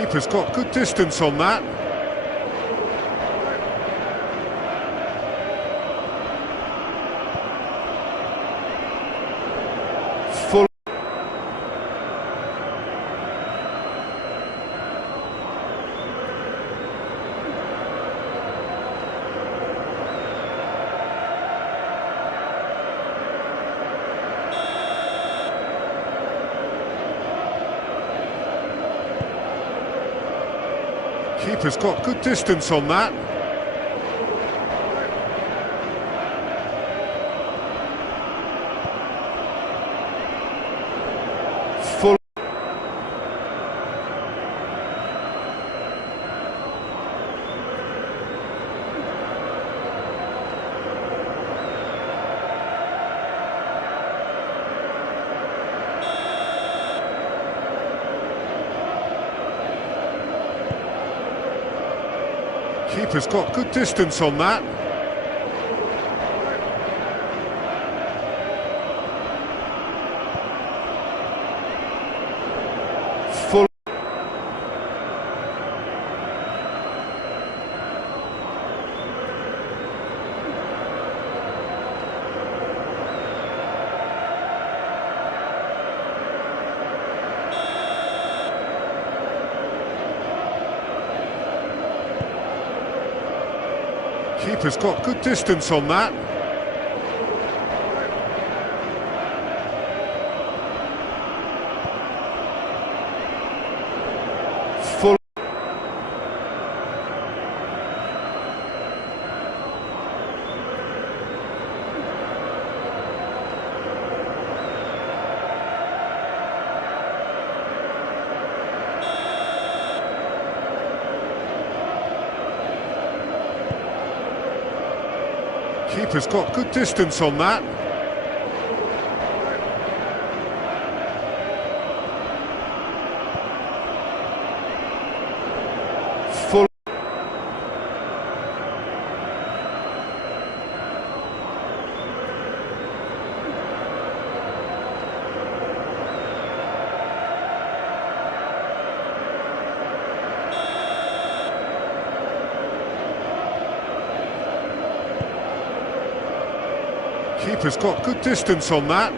Keeper's got good distance on that. Full. Keeper's got good distance on that. Full. Keeper's got good distance on that. Full. Keeper's got good distance on that. Full. Keeper's got good distance on that. Full. Keeper's got good distance on that.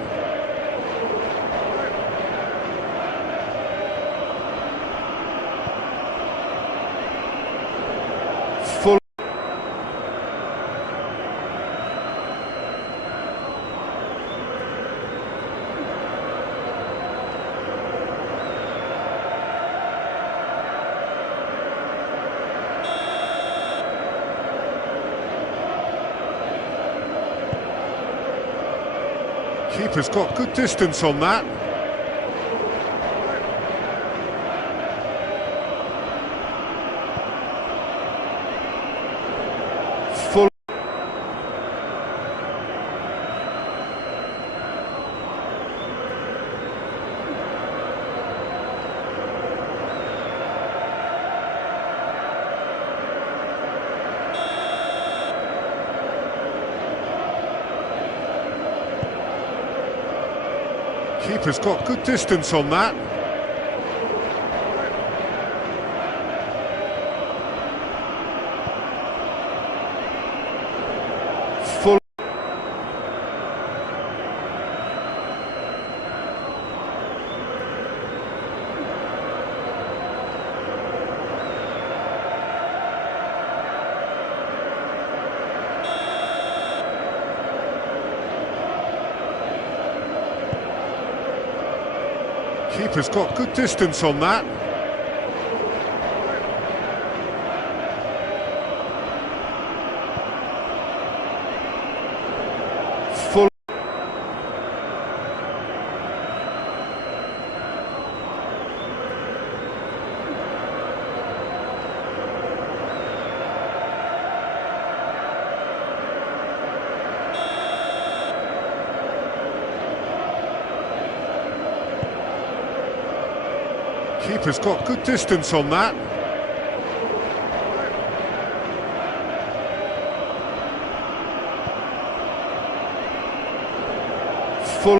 Full. Keeper's got good distance on that. Full. Keeper's got good distance on that. Full. Keeper's got good distance on that. Full. Keeper's got good distance on that. Full.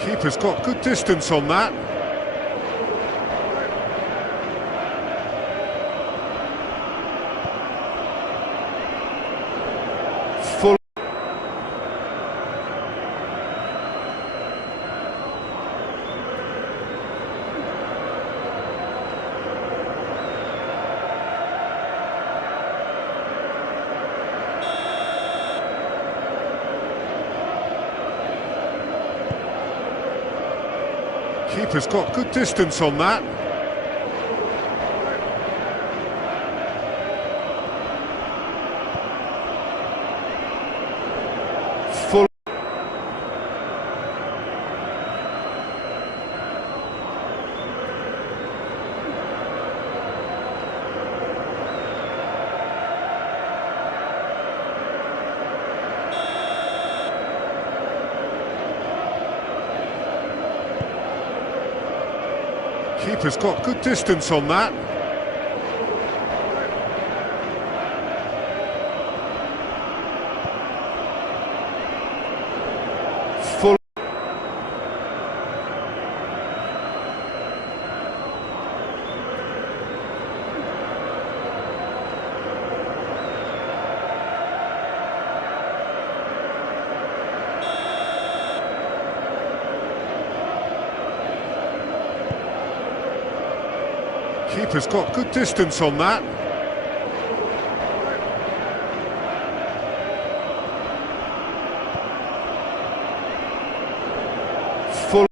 Keeper's got good distance on that. Full. Keeper's got good distance on that. Full. Keeper's got good distance on that. Full. Keeper's got good distance on that. Full.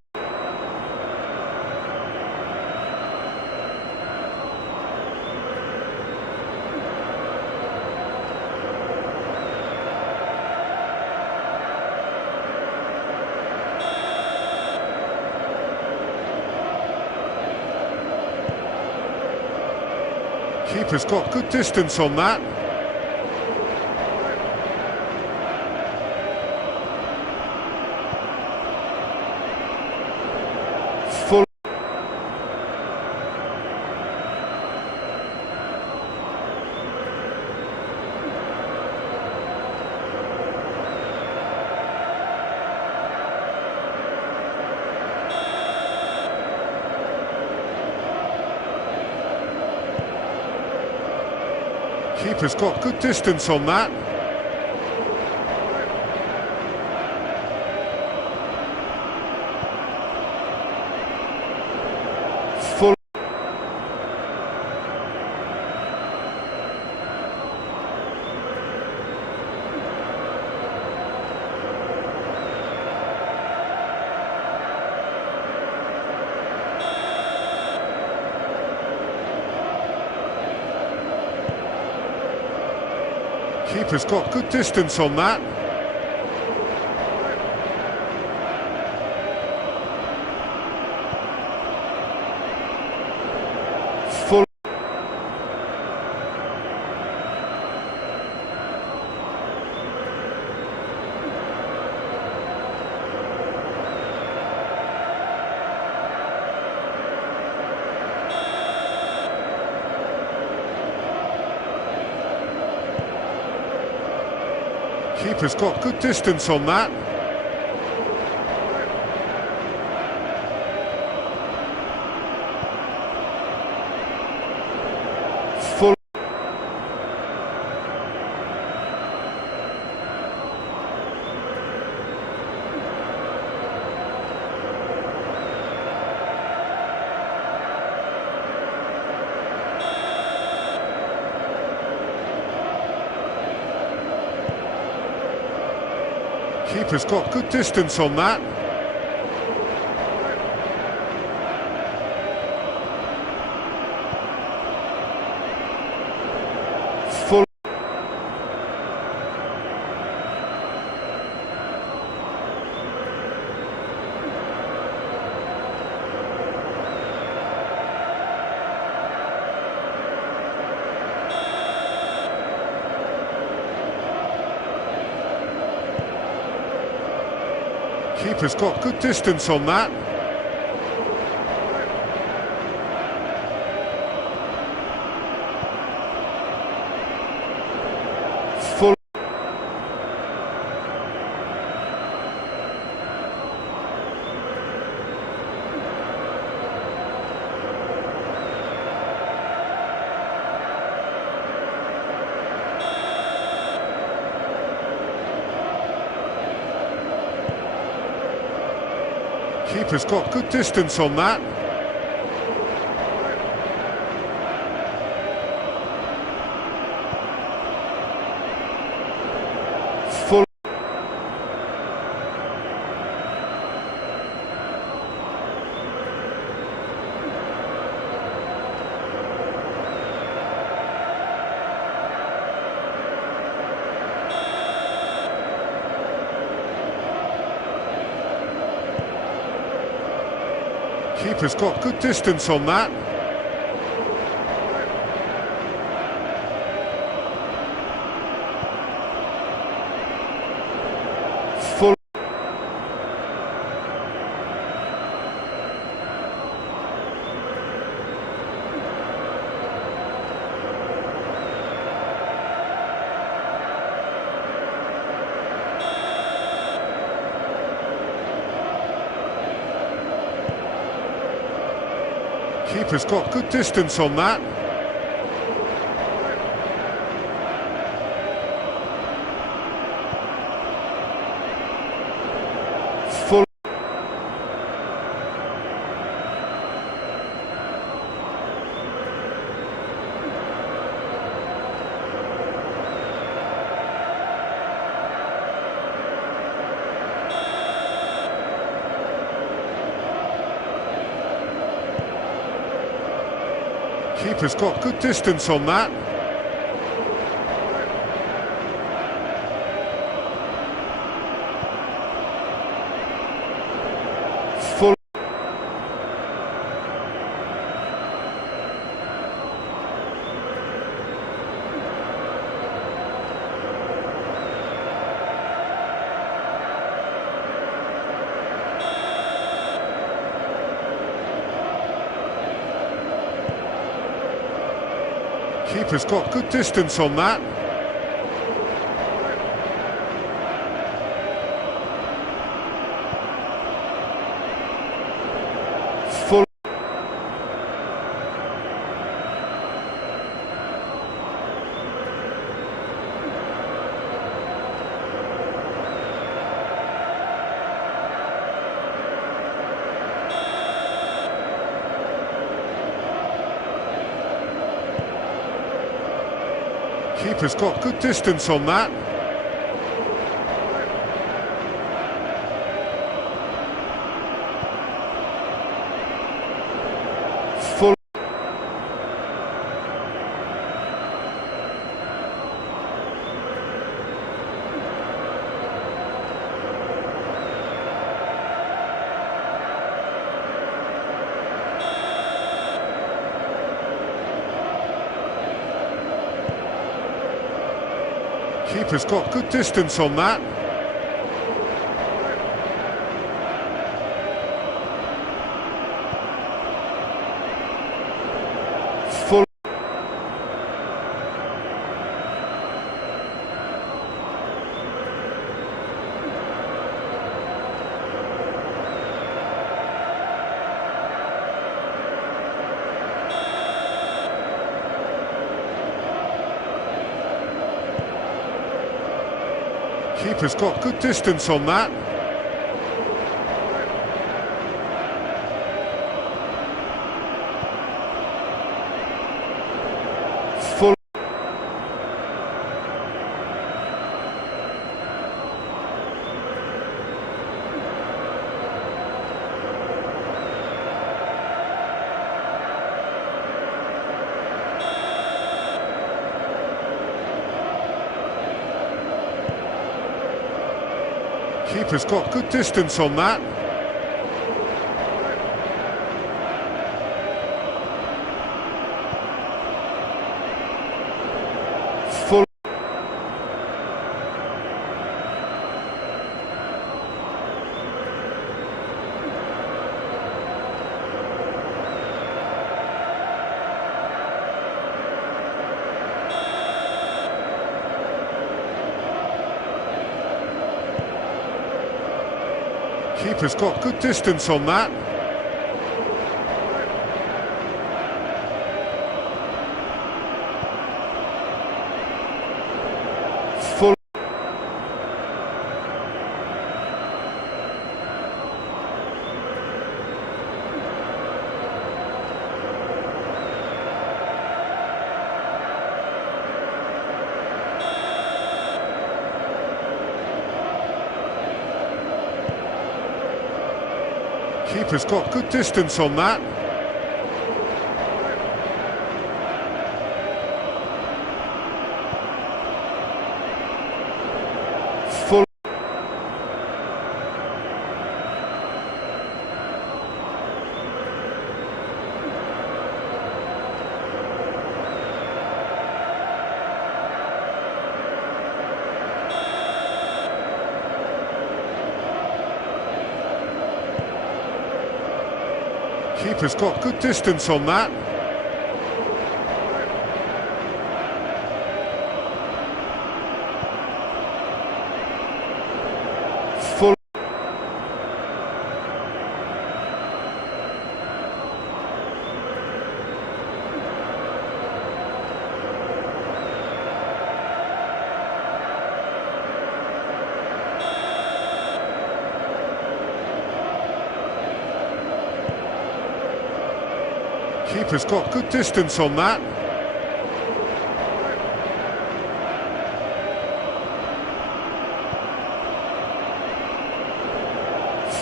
Keeper's got good distance on that. Full. Keeper's got good distance on that. Full. Keeper's got good distance on that. Full. Keeper's got good distance on that. Full. Keeper's got good distance on that. Full. Keeper's got good distance on that. Full. Keeper's got good distance on that. Full. Keeper's got good distance on that. Full. Keeper's got good distance on that. Full. Keeper's got good distance on that. Full. Keeper's got good distance on that. Full. Keeper's got good distance on that. Full. Keeper's got good distance on that. Full. Keeper's got good distance on that. Full. Keeper's got good distance on that. Full. Keeper's got good distance on that. Full. Keeper's got good distance on that. Full. Keeper's got good distance on that. Full. Keeper's got good distance on that.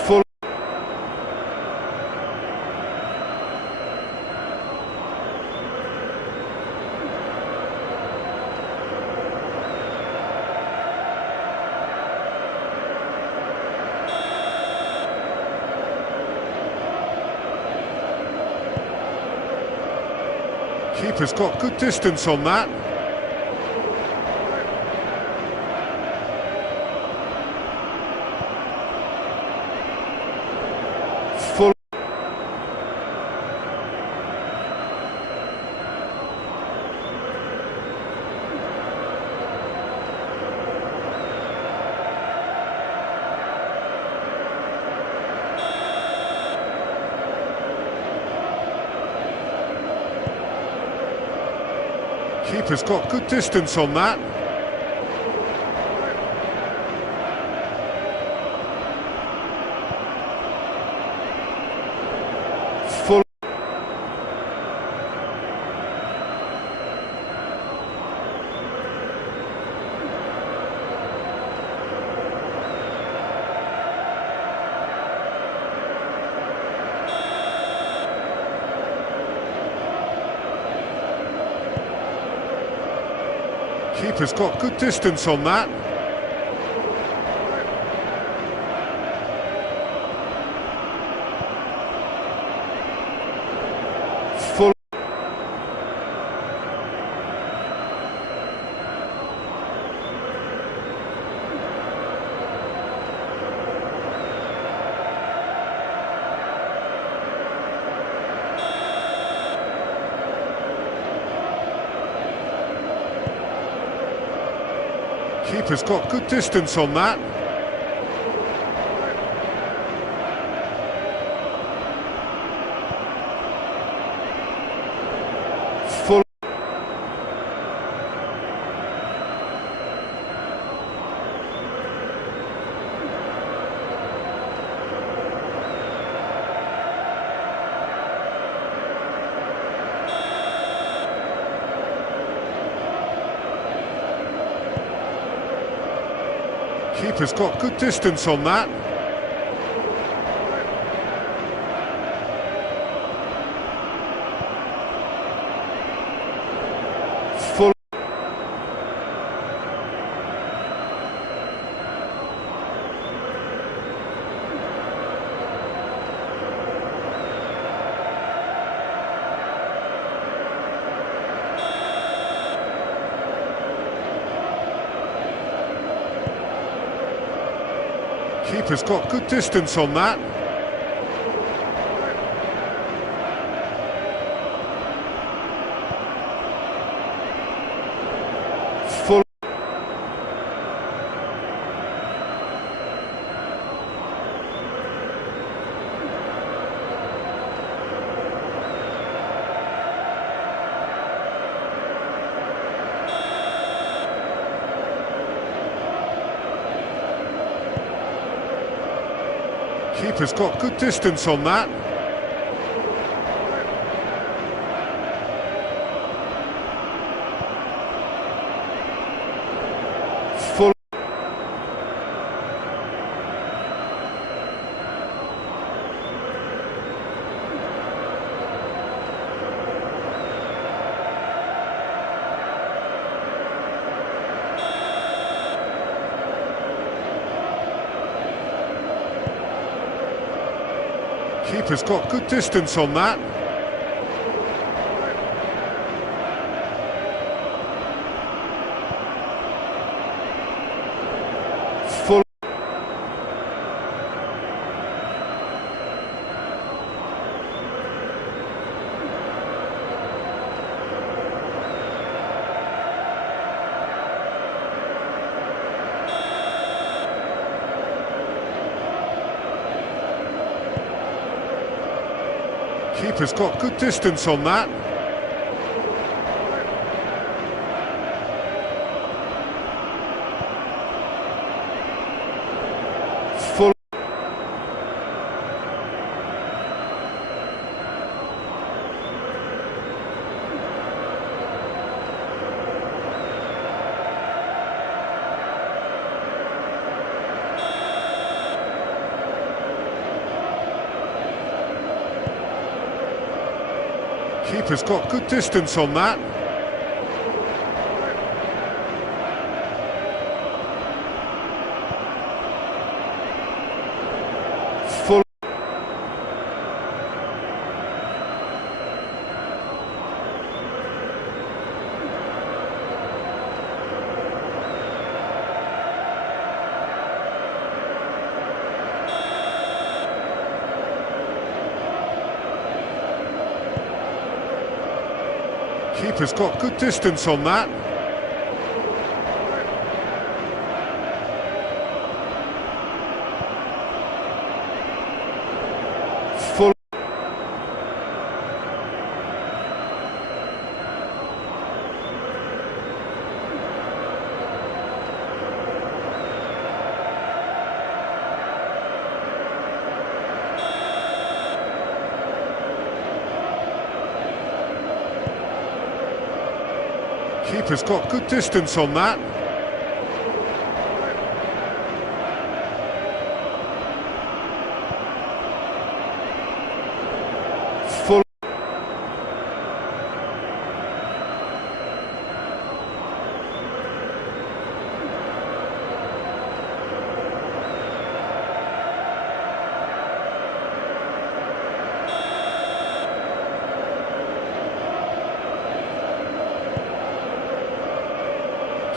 Full. Keeper's got good distance on that. Full. Keeper's got good distance on that. Full. Keeper's got good distance on that. Full. Keeper's got good distance on that. Full. Keeper's got good distance on that. Full. Keeper's got good distance on that. Full. Keeper's got good distance on that. Full. Keeper's got good distance on that. Full. Keeper's got good distance on that. Full. Keeper's got good distance on that. Full. Keeper's got good distance on that. Full. Keeper's got good distance on that. Full.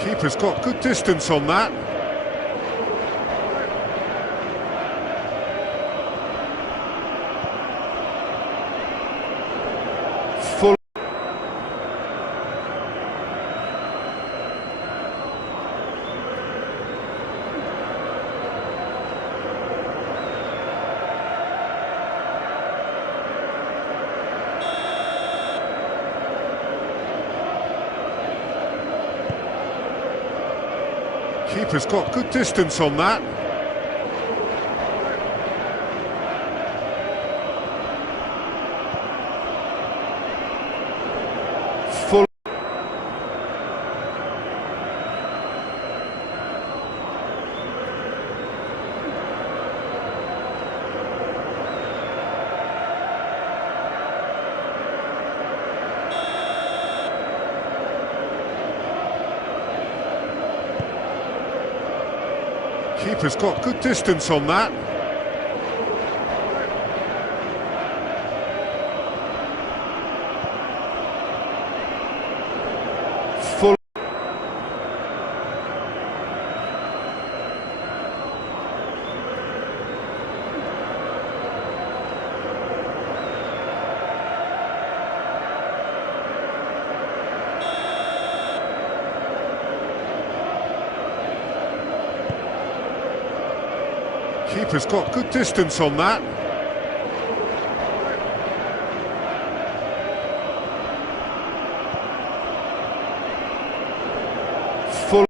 Keeper's got good distance on that. Full. Keeper's got good distance on that. Full. Keeper's got good distance on that. Full. Keeper's got good distance on that. Full.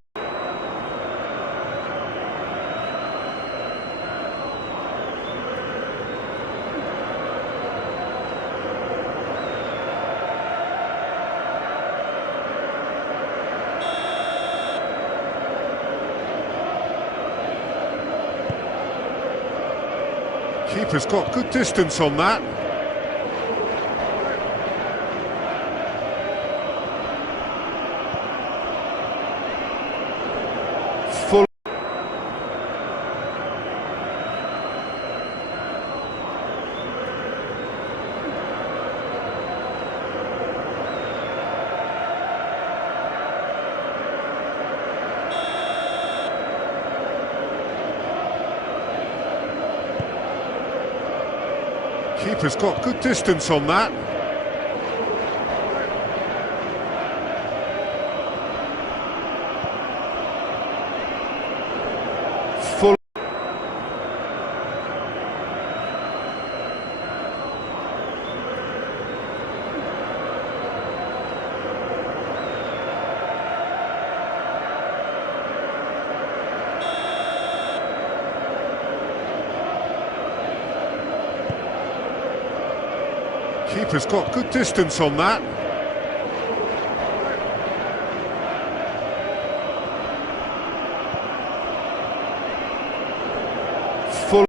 Keeper's got good distance on that. Full. Keeper's got good distance on that. Full. Keeper's got good distance on that. Full.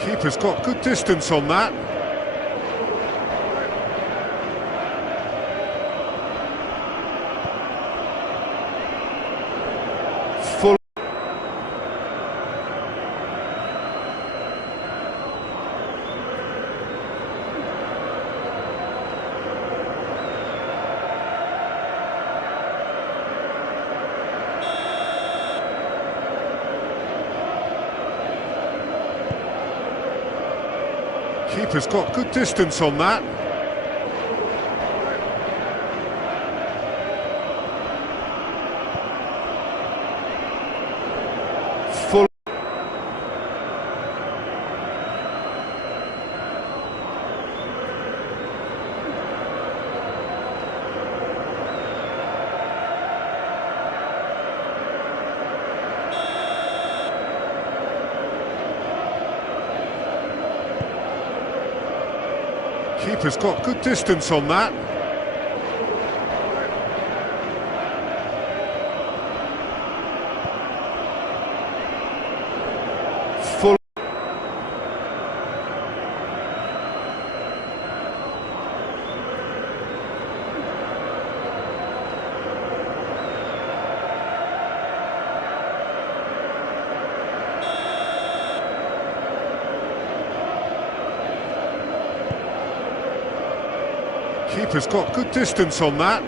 Keeper's got good distance on that. Full. Keeper's got good distance on that. Full. Keeper's got good distance on that. Full. Keeper's got good distance on that.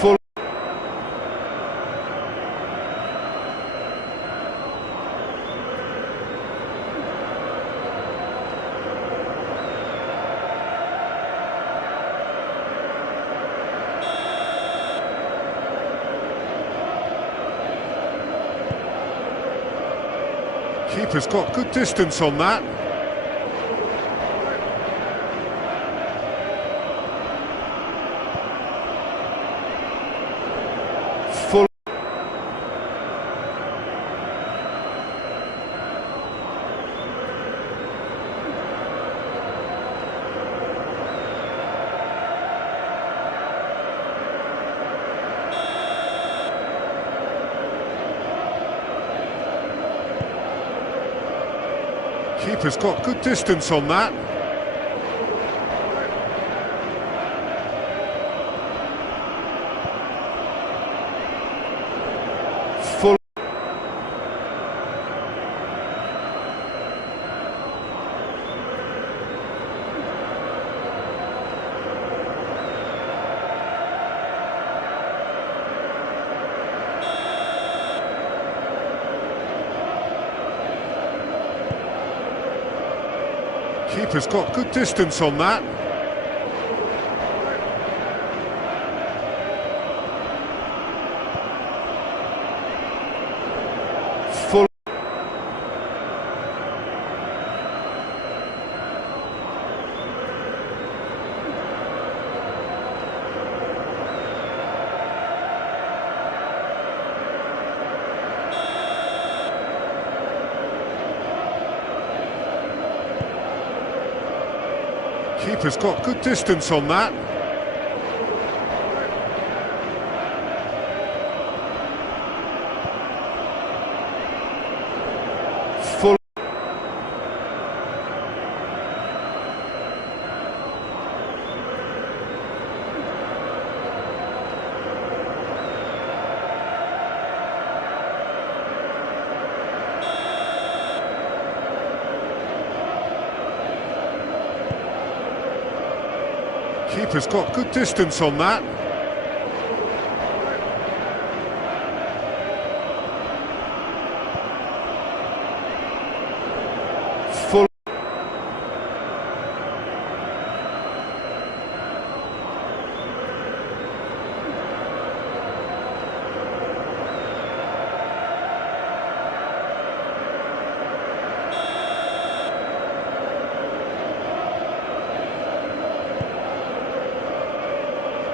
Full. Keeper's got good distance on that. Full. Keeper's got good distance on that. Full. Keeper's got good distance on that. Full. Keeper's got good distance on that. Full. Keeper's got good distance on that. Full.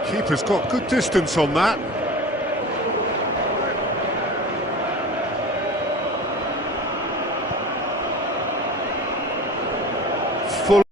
Keeper's got good distance on that. Full.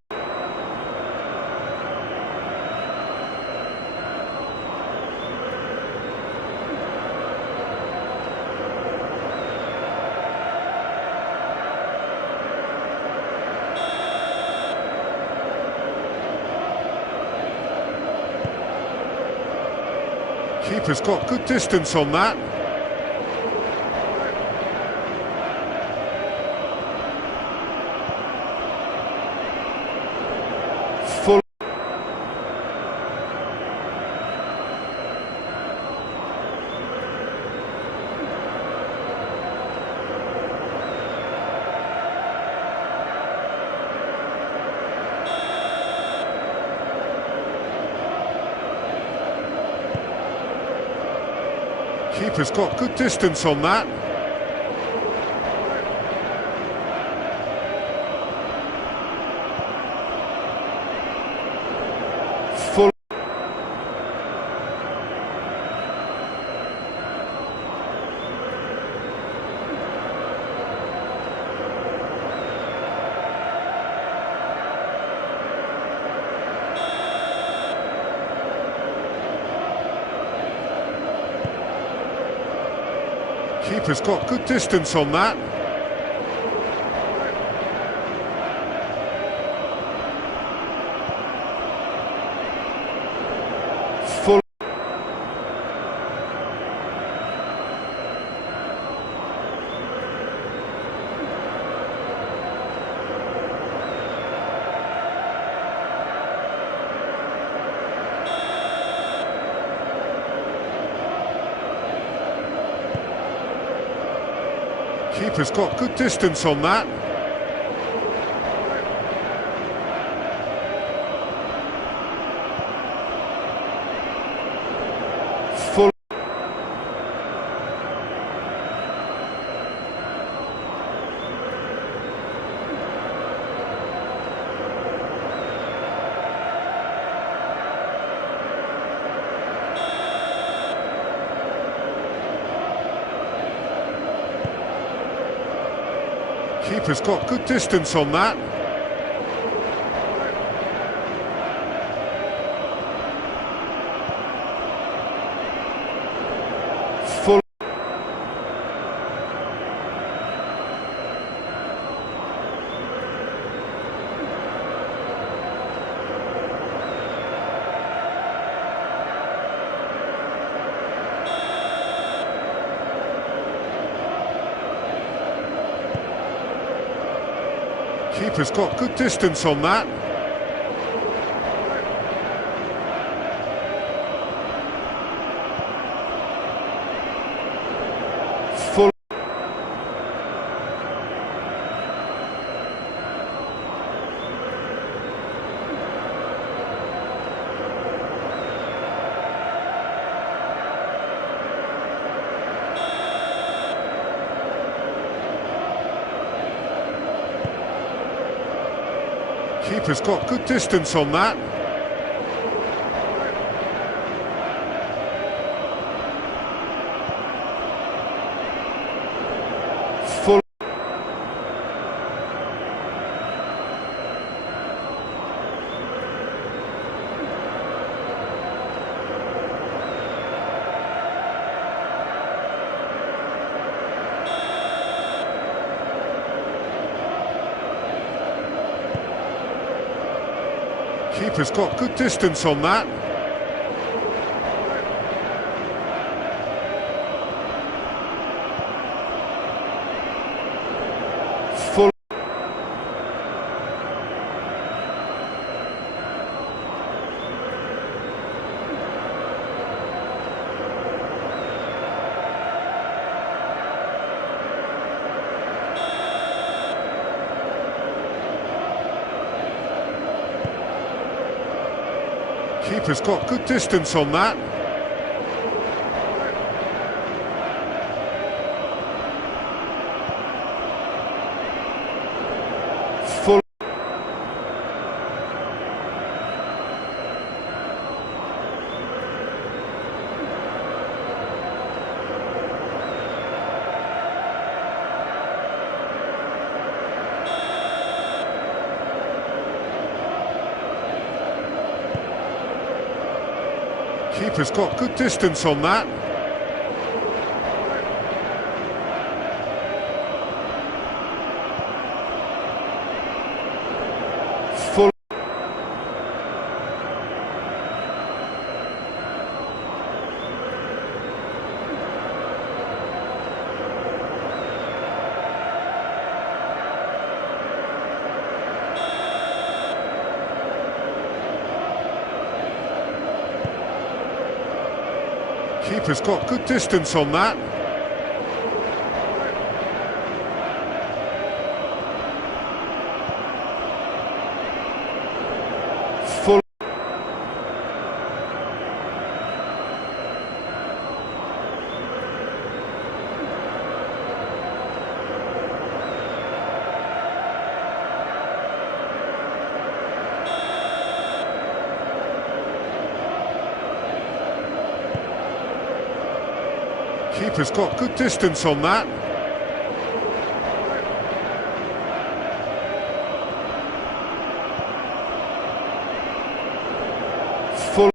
Keeper's got good distance on that. Full. Keeper's got good distance on that. Full. Keeper's got good distance on that. Full. Keeper's got good distance on that. Full. Keeper's got good distance on that. Full. Keeper's got good distance on that. Full. Keeper's got good distance on that. Full. Keeper's got good distance on that. Full. Keeper's got good distance on that. Full. Keeper's got good distance on that. Full. Keeper's got good distance on that. Full. Keeper's got good distance on that. Full.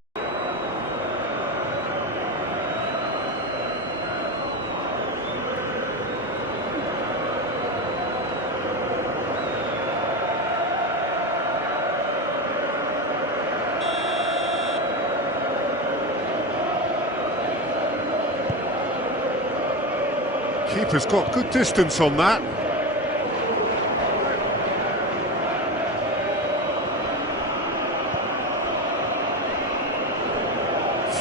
Keeper's got good distance on that.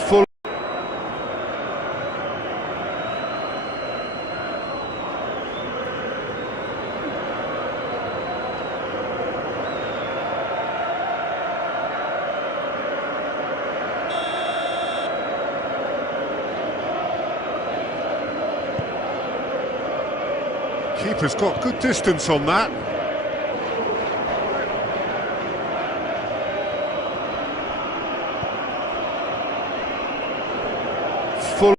Full. Keeper's got good distance on that. Full.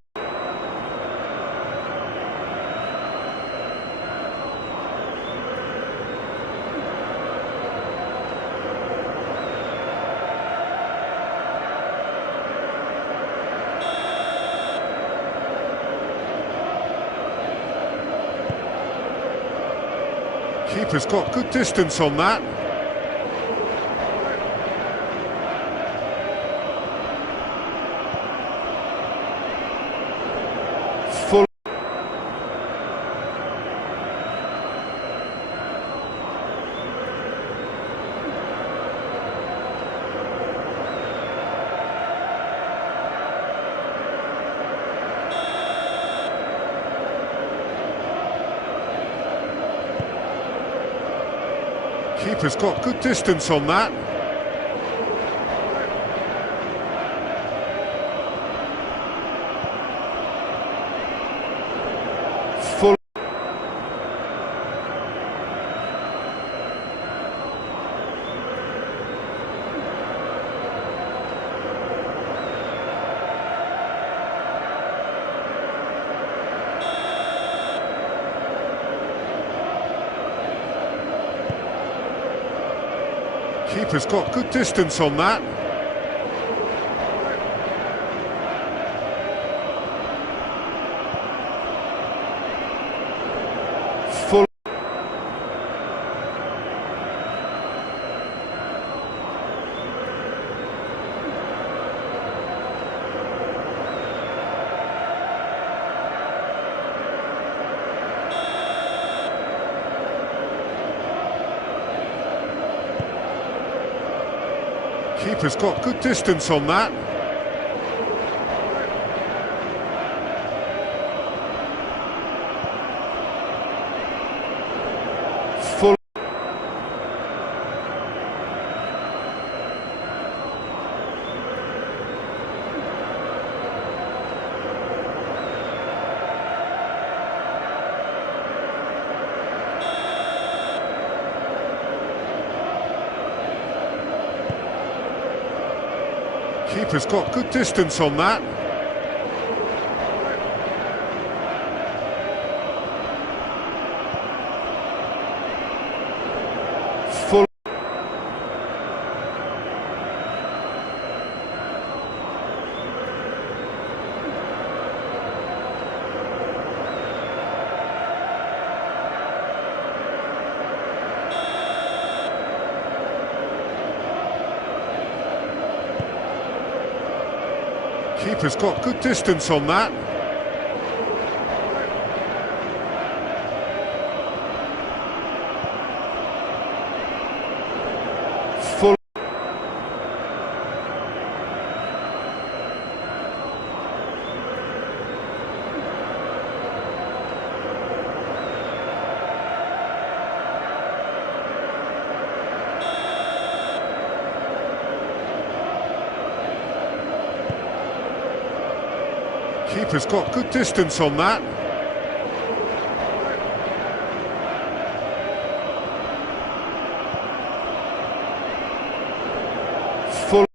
Keeper's got good distance on that. Full. Keeper's got good distance on that. Full. Keeper's got good distance on that. Full. Keeper's got good distance on that. Full. Keeper's got good distance on that. Full. Keeper's got good distance on that. Full. Keeper's got good distance on that. Full.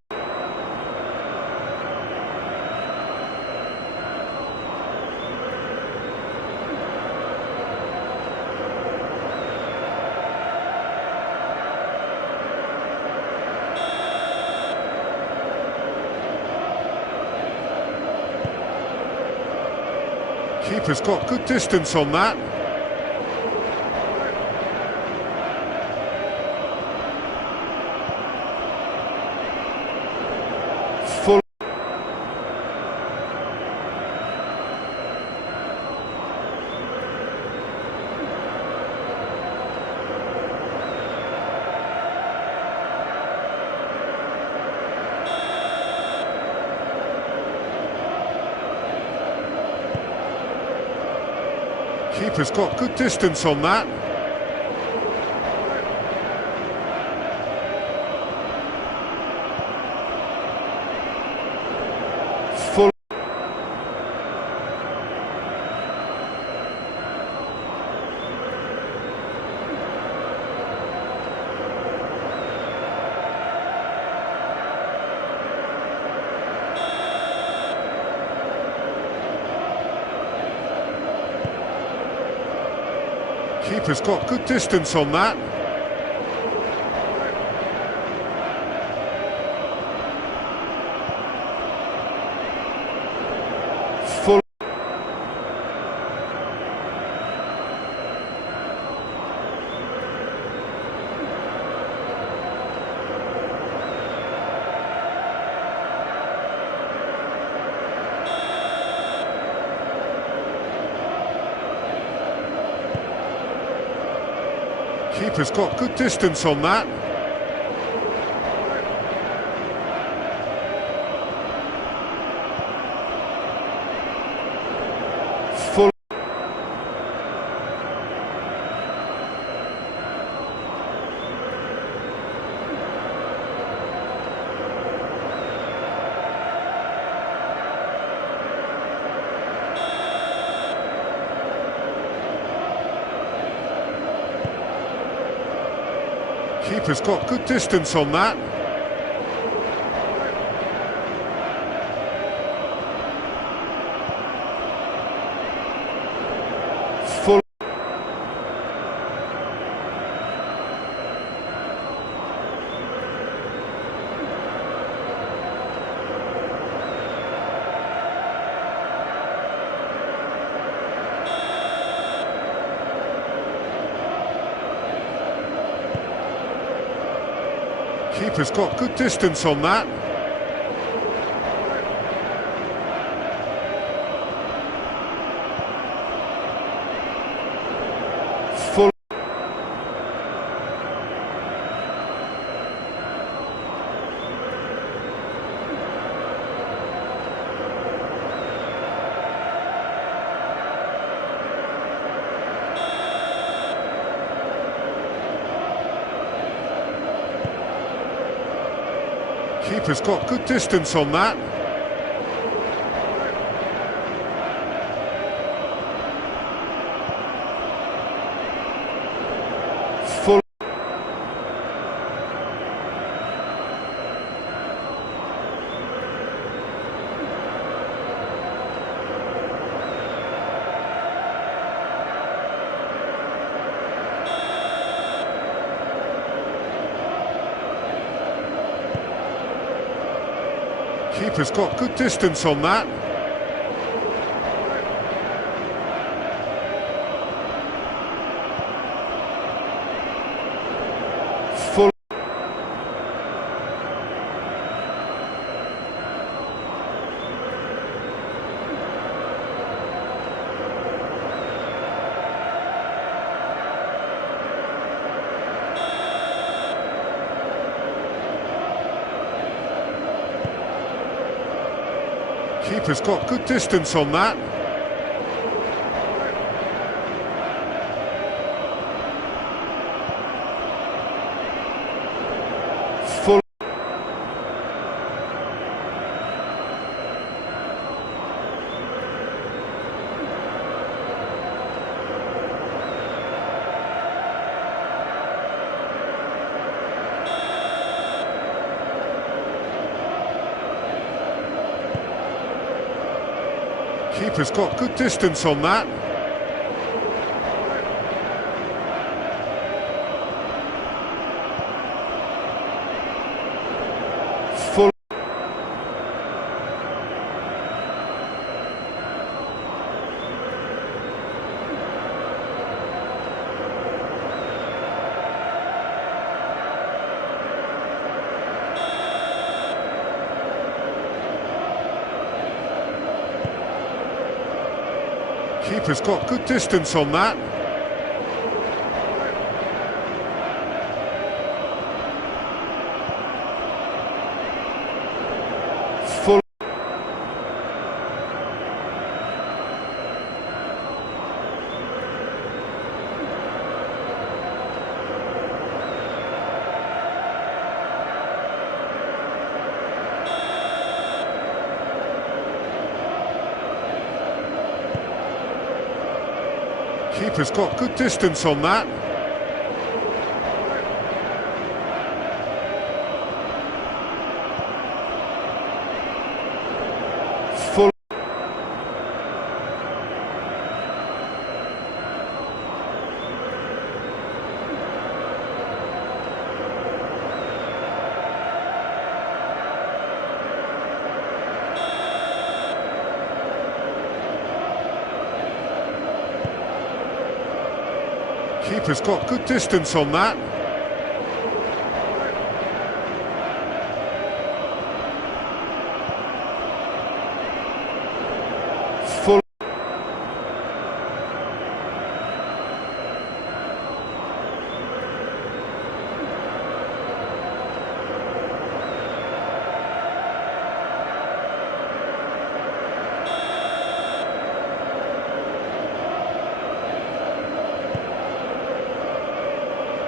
Keeper's got good distance on that. Full. Keeper's got good distance on that. Full. Keeper's got good distance on that. Full. Keeper's got good distance on that. Full. Keeper's got good distance on that. Full. Keeper's got good distance on that. Full. Keeper's got good distance on that. Full. Keeper's got good distance on that. Full. Keeper's got good distance on that. Full. Keeper's got good distance on that. Full. Keeper's got good distance on that. Full. Keeper's got good distance on that. Full. Keeper's got good distance on that. Full.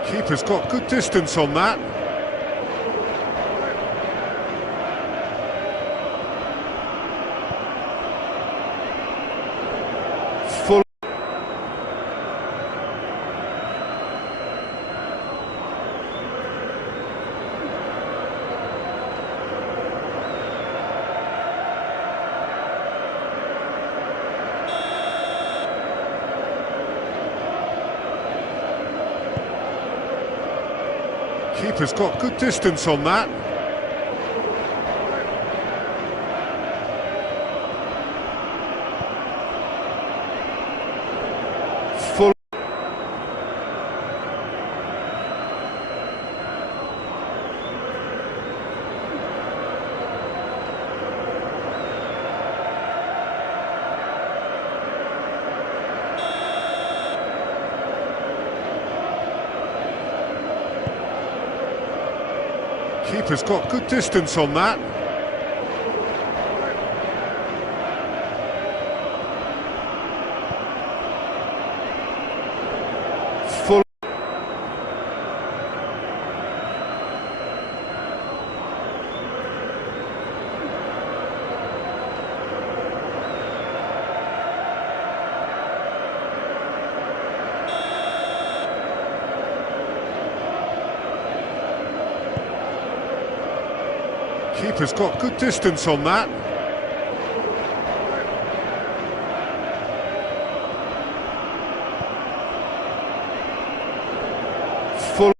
Keeper's got good distance on that. Full. Keeper's got good distance on that. Full. Keeper's got good distance on that. Full. Keeper's got good distance on that. Full.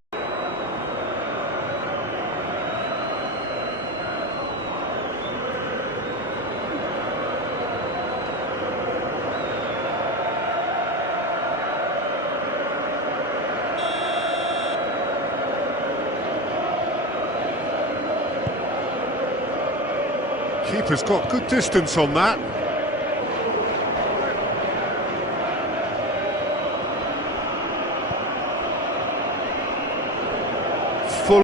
Keeper's got good distance on that. Full.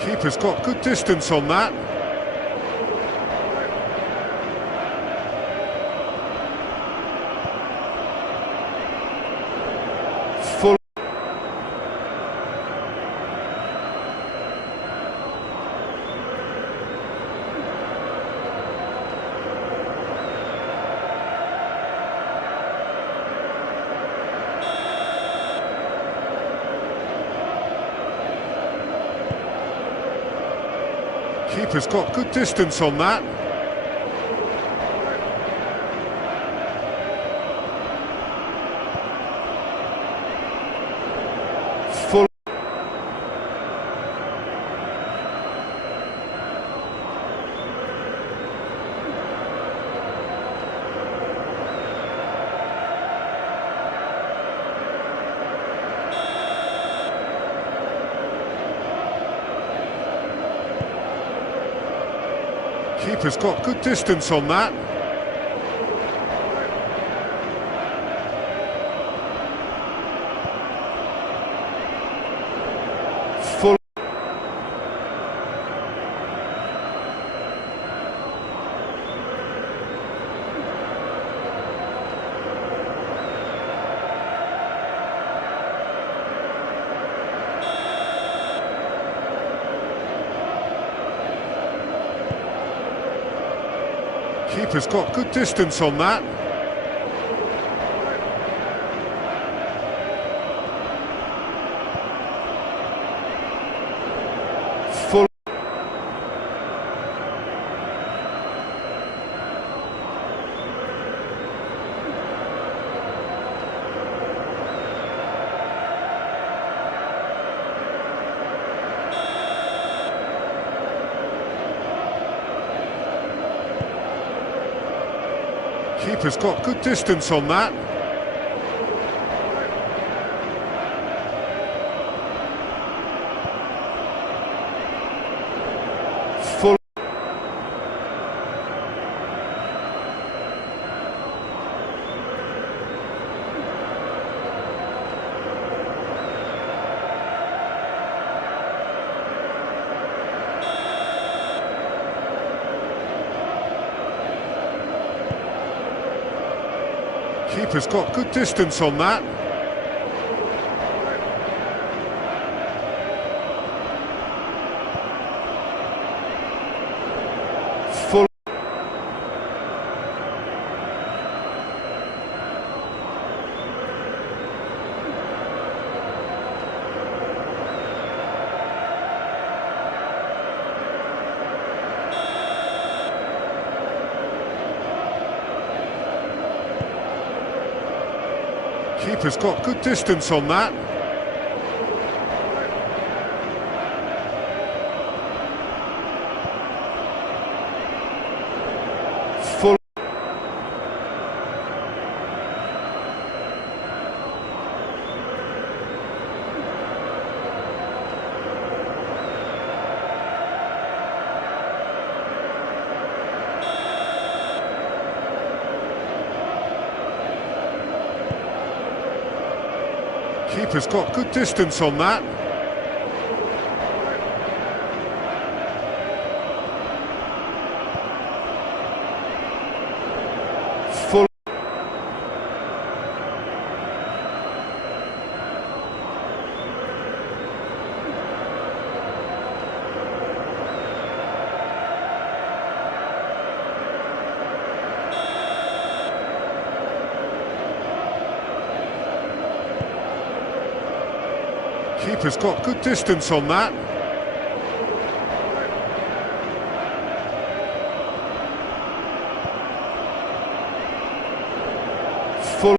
Keeper's got good distance on that. Full. Keeper's got good distance on that. Full. Keeper's got good distance on that. Full. Keeper's got good distance on that. Full. Keeper's got good distance on that. Full. Keeper's got good distance on that. Full. Keeper's got good distance on that. Full. Keeper's got good distance on that. Full. Keeper's got good distance on that. Full.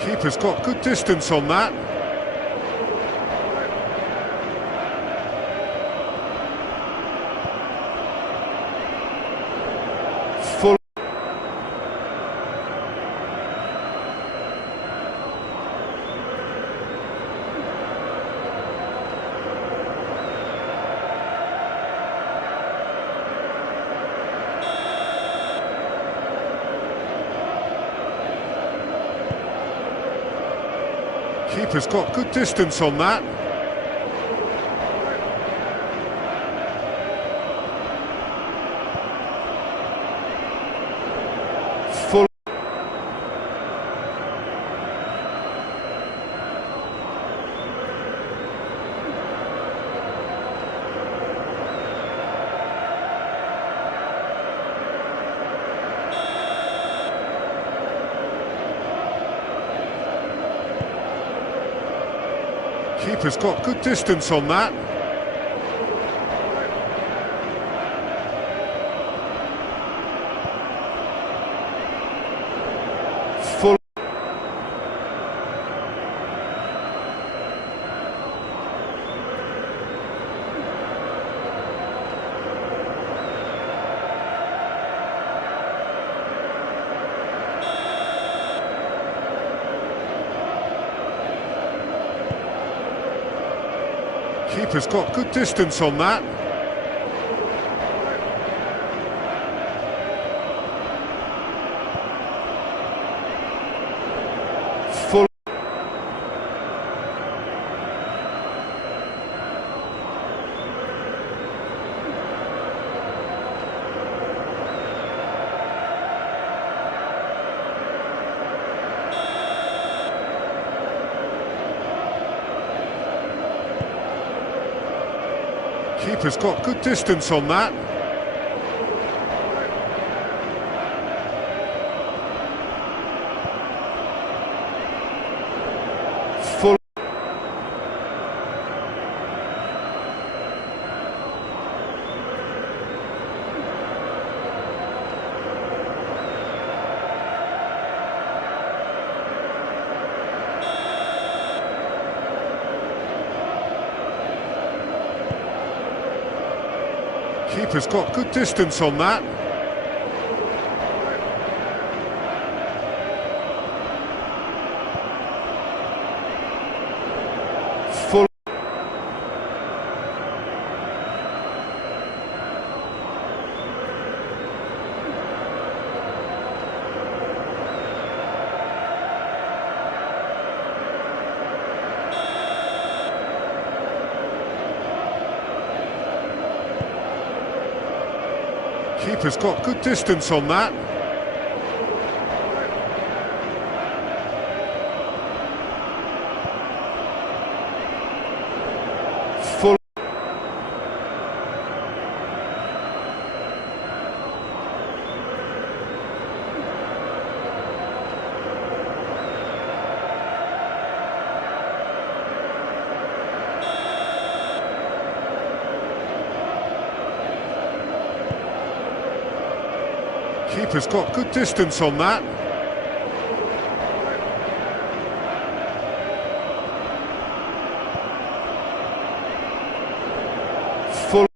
Keeper's got good distance on that. Full. Keeper's got good distance on that. Full. Keeper's got good distance on that. Full. Keeper's got good distance on that. Full. Keeper's got good distance on that. Full. Keeper's got good distance on that. Full. Keeper's got good distance on that. Full. Keeper's got good distance on that. Full.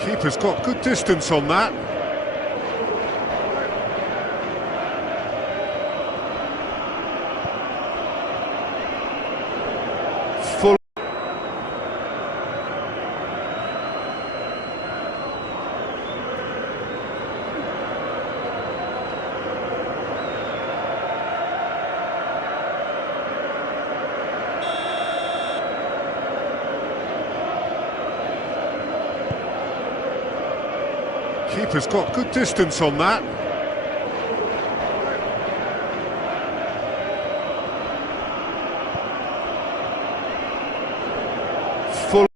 Keeper's got good distance on that. Full. Keeper's got good distance on that. Full.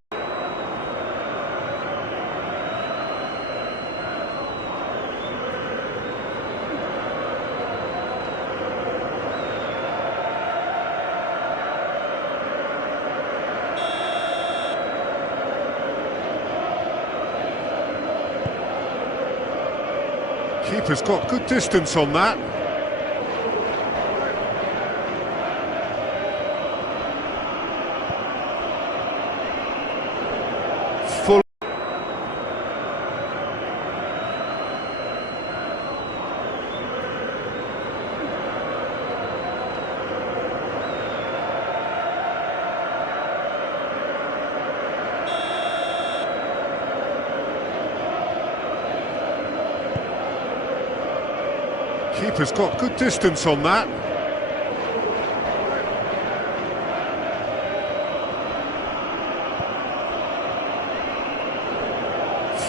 Keeper's got good distance on that. Full. Keeper's got good distance on that.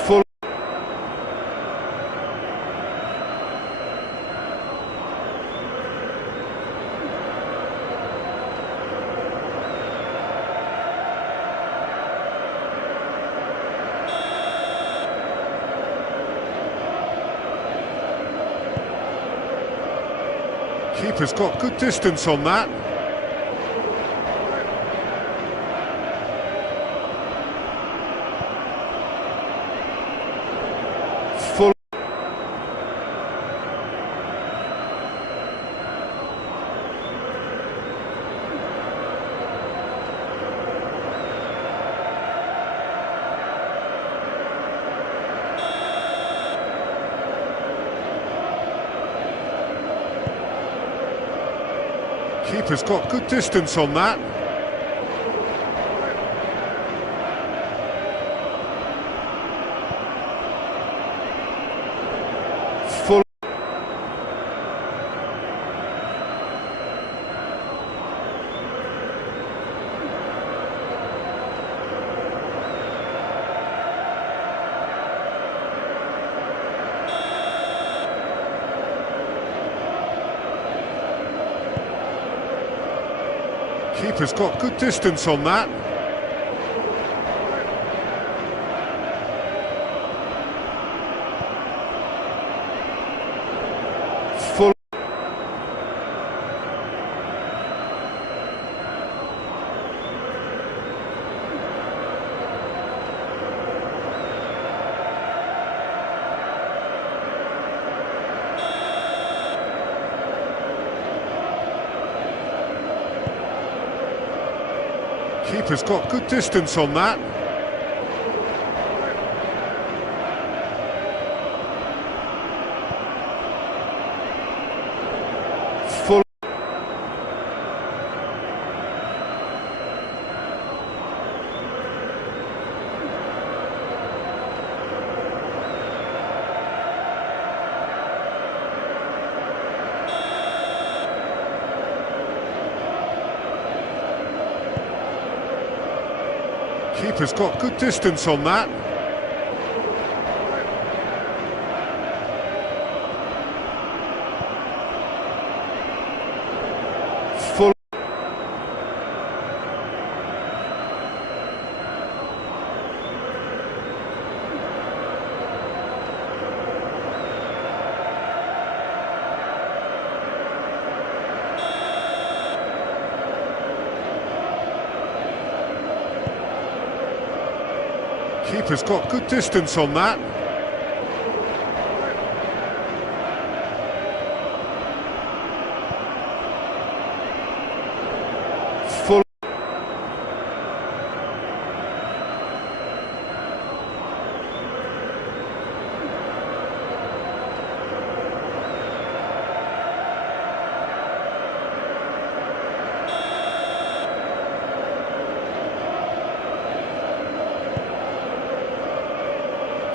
Full. Keeper's got good distance on that. Full. Keeper's got good distance on that. Full. Keeper's got good distance on that. Full. Keeper's got good distance on that. Full. Keeper's got good distance on that. Full. Keeper's got good distance on that. Full.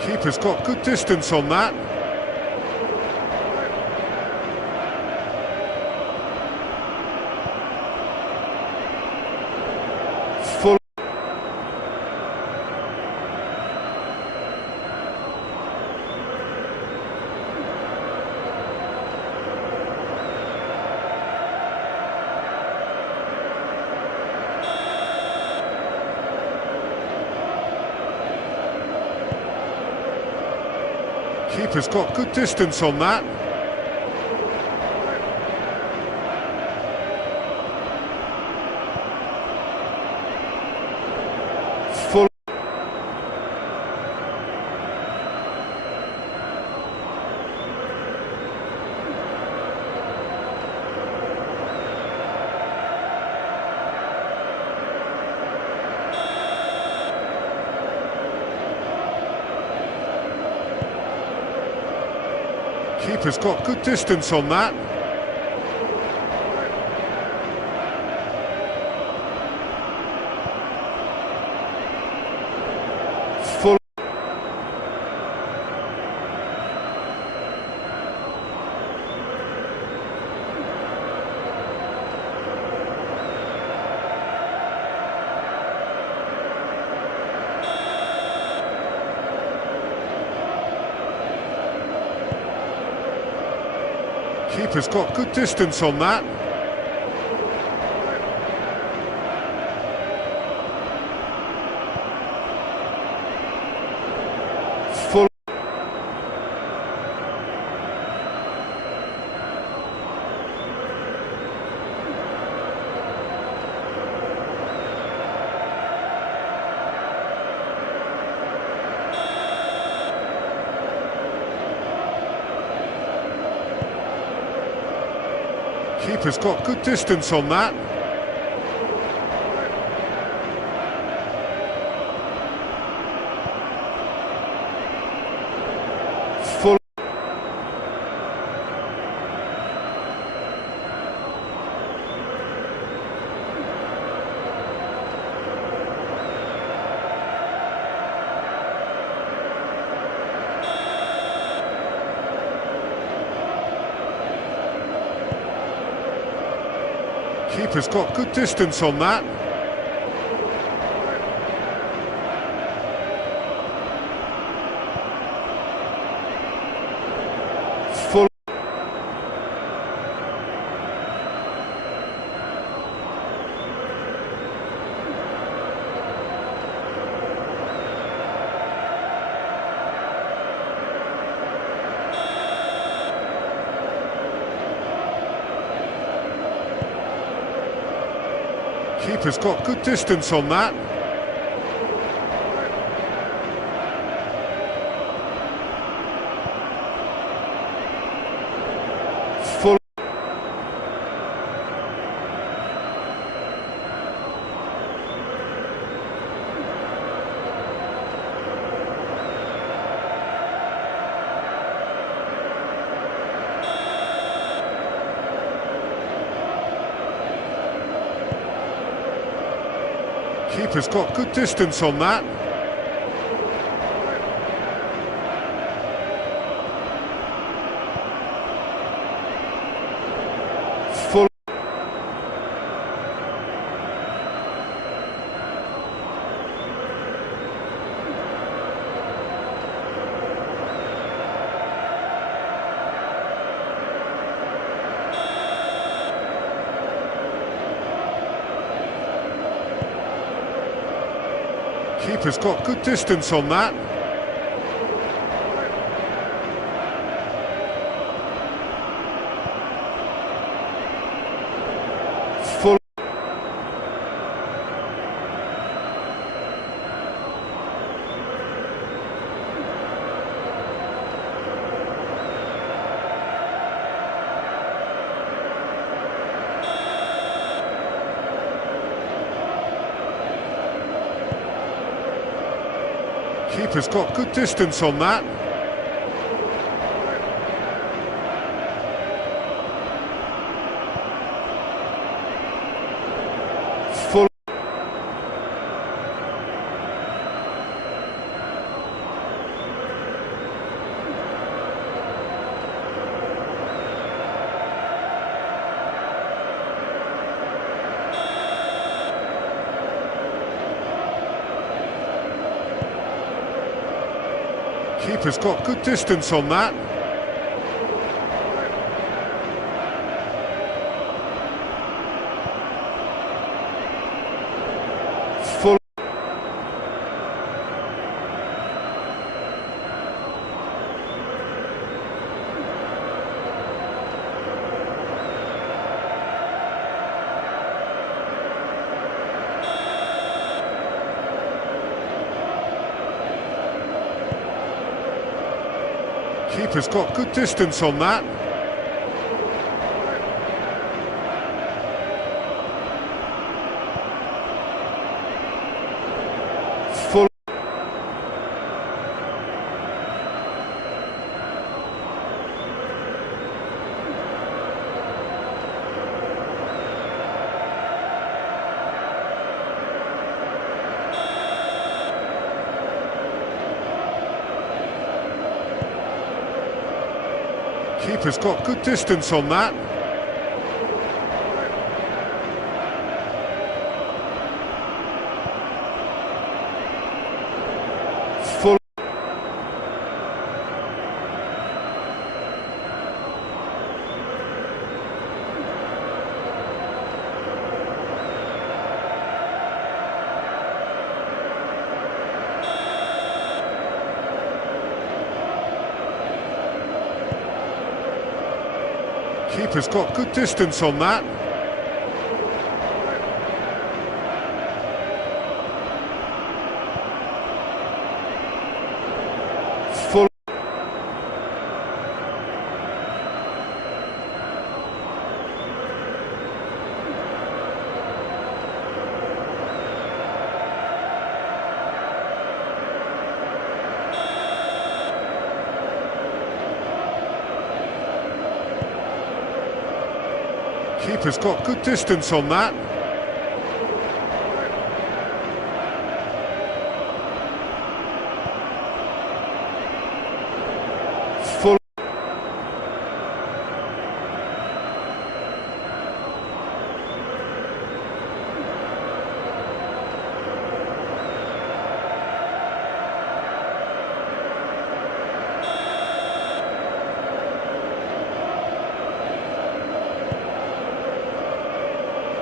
Keeper's got good distance on that. Full. Keeper's got good distance on that. Full. Keeper's got good distance on that. Full. Keeper's got good distance on that. Full. Keeper's got good distance on that. Full. Keeper's got good distance on that. Full. Keeper's got good distance on that. Full. Keeper's got good distance on that. Full. Keeper's got good distance on that. Full. Keeper's got good distance on that. Full. Keeper's got good distance on that. Full. Keeper's got good distance on that. Full. Keeper's got good distance on that. Full. Keeper's got good distance on that. Full. Keeper's got good distance on that. Full.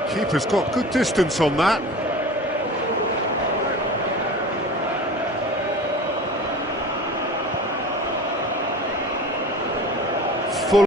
Keeper's got good distance on that. Full.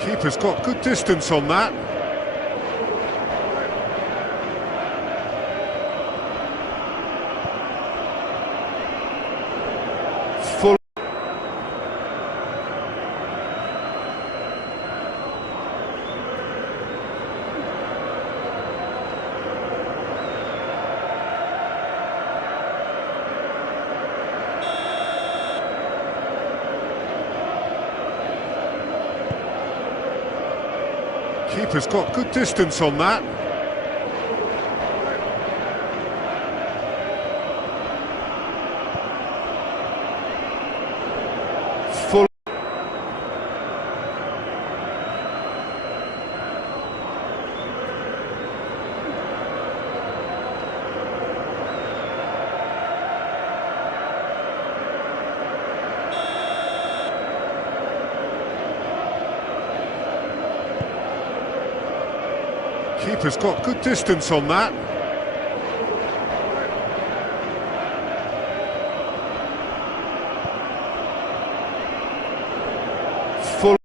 Keeper's got good distance on that. Full. Keeper's got good distance on that. Full. Keeper's got good distance on that. Full.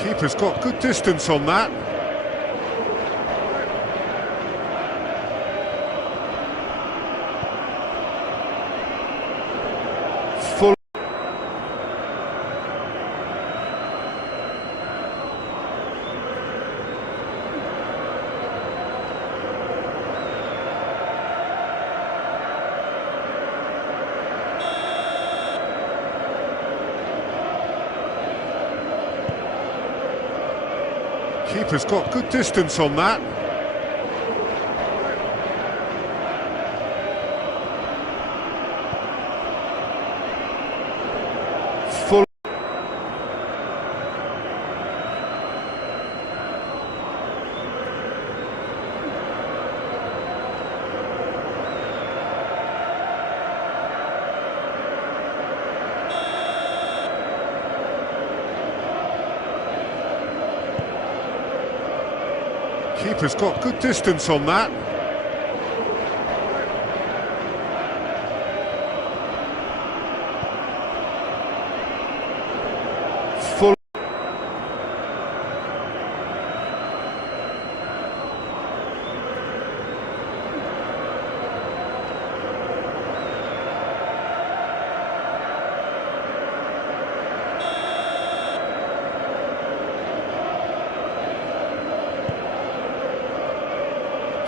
Keeper's got good distance on that. Full. Keeper's got good distance on that. Full. Keeper's got good distance on that. Full.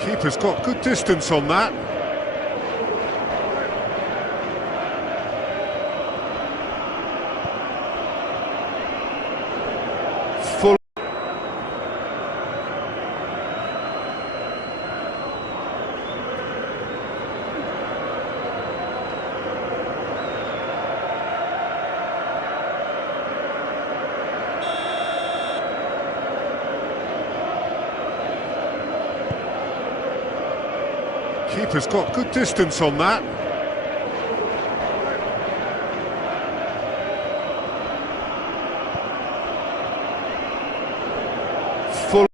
Keeper's got good distance on that. Full. Keeper's got good distance on that. Full.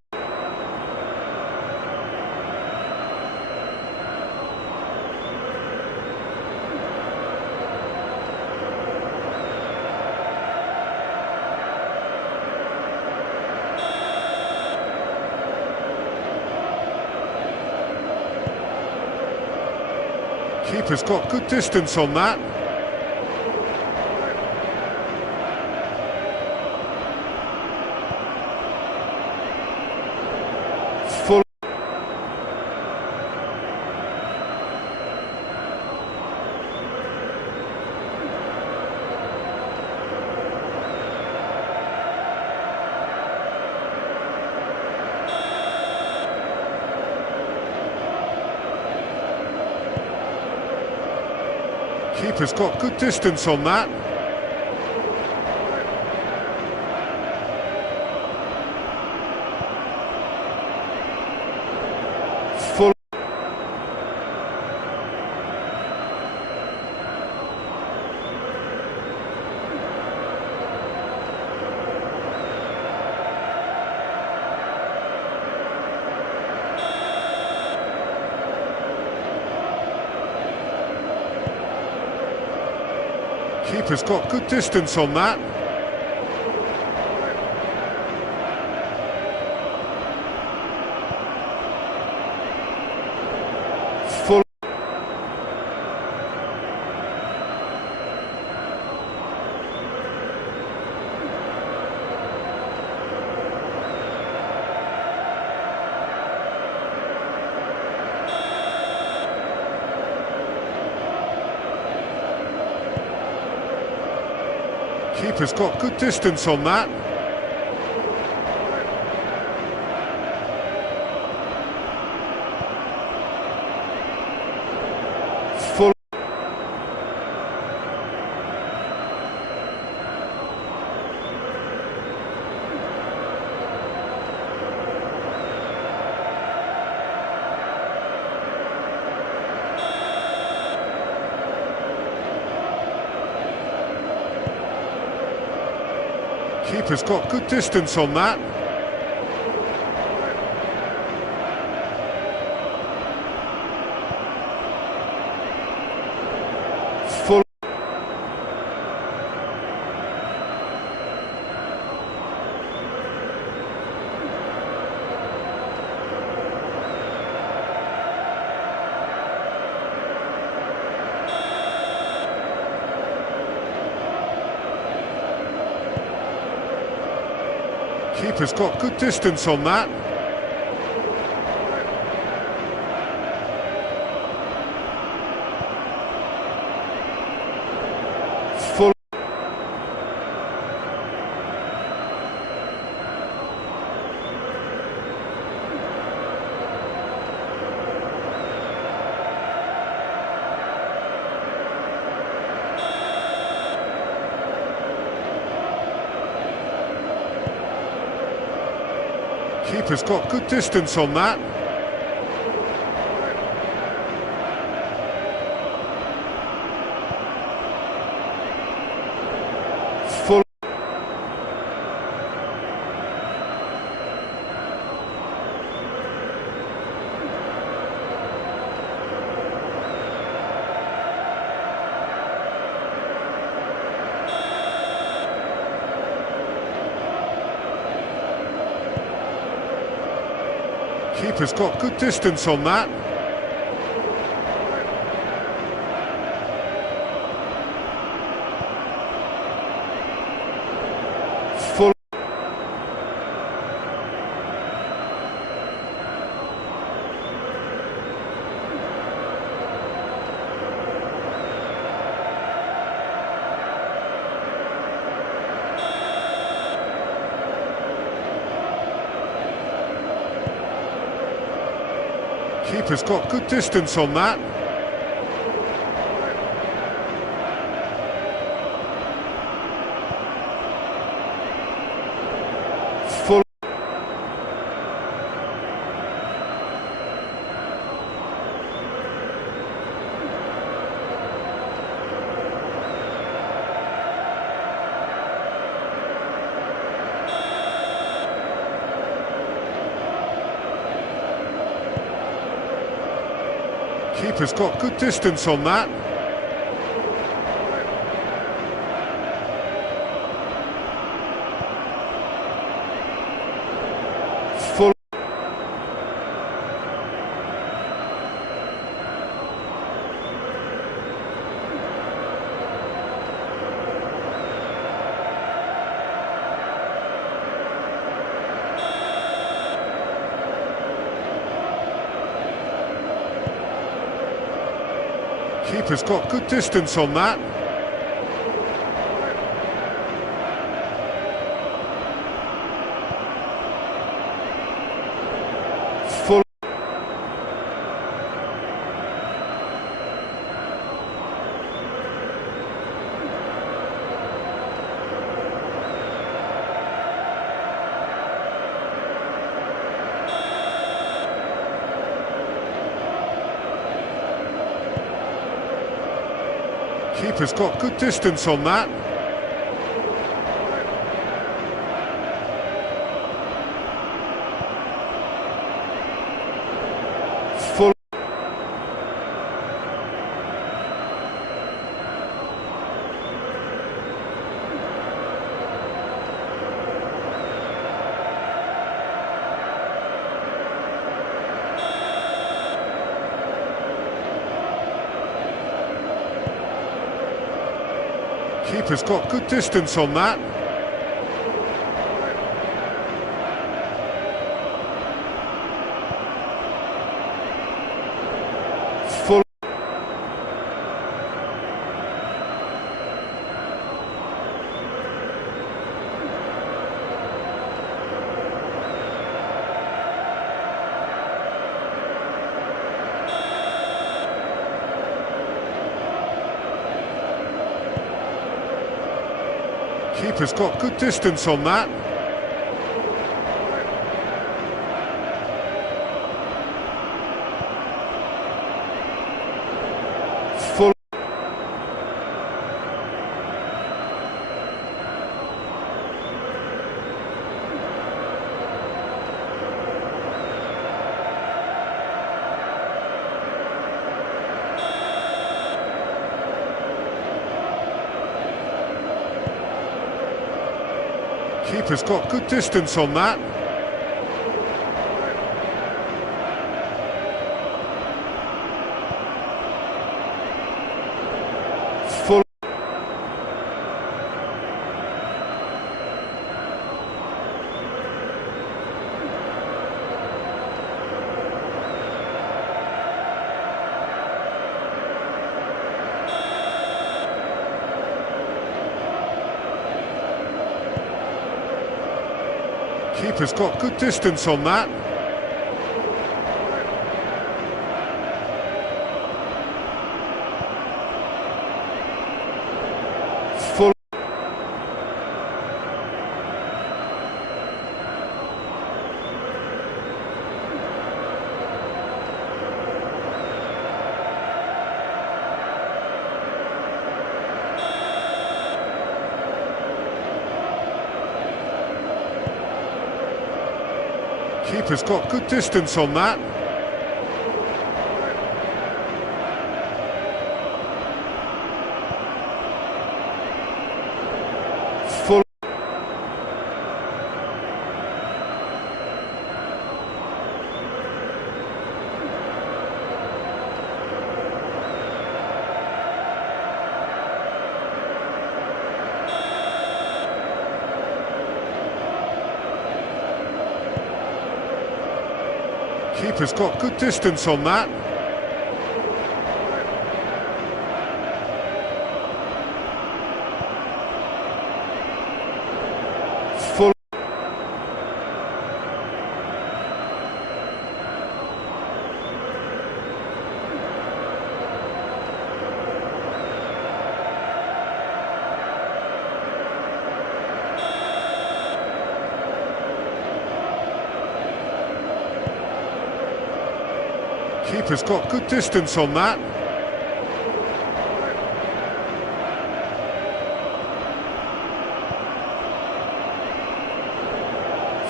Keeper's got good distance on that. Full. Keeper's got good distance on that. Full. Keeper's got good distance on that. Full. Keeper's got good distance on that. Full. Keeper's got good distance on that. Full. Keeper's got good distance on that. Full. Keeper's got good distance on that. Full. Keeper's got good distance on that. Full. Keeper's got good distance on that. Full. Keeper's got good distance on that. Full. Keeper's got good distance on that. Full. Keeper's got good distance on that. Full. Keeper's got good distance on that. Full. Keeper's got good distance on that. Full. Keeper's got good distance on that. Full. Keeper's got good distance on that. Full. Keeper's got good distance on that. Full. Keeper's got good distance on that. Full. Keeper's got good distance on that.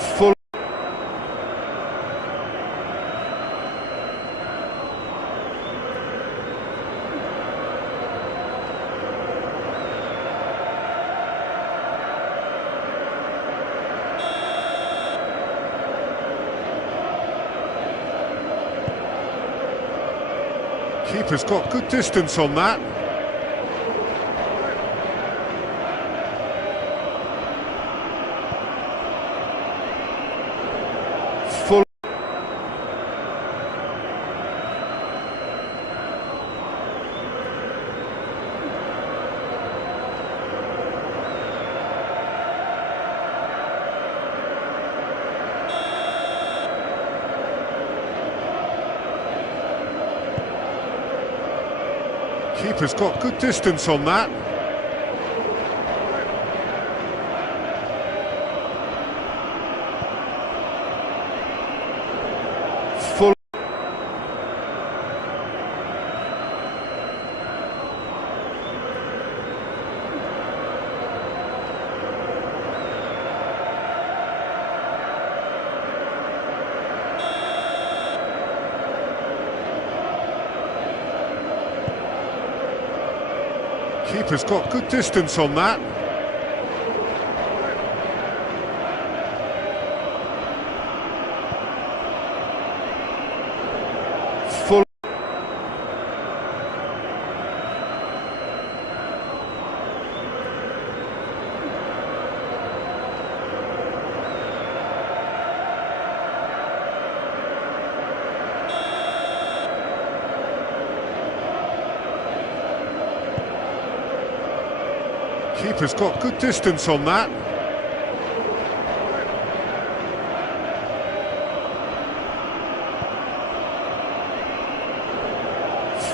Full. Keeper's got good distance on that. Full. Keeper's got good distance on that. Full. Keeper's got good distance on that. Full. Keeper's got good distance on that.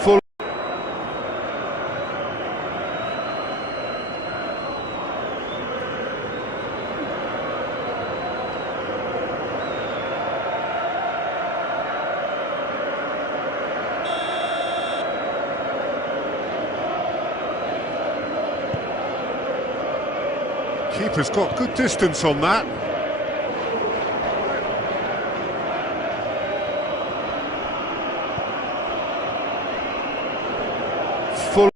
Full. Keeper's got good distance on that. Full.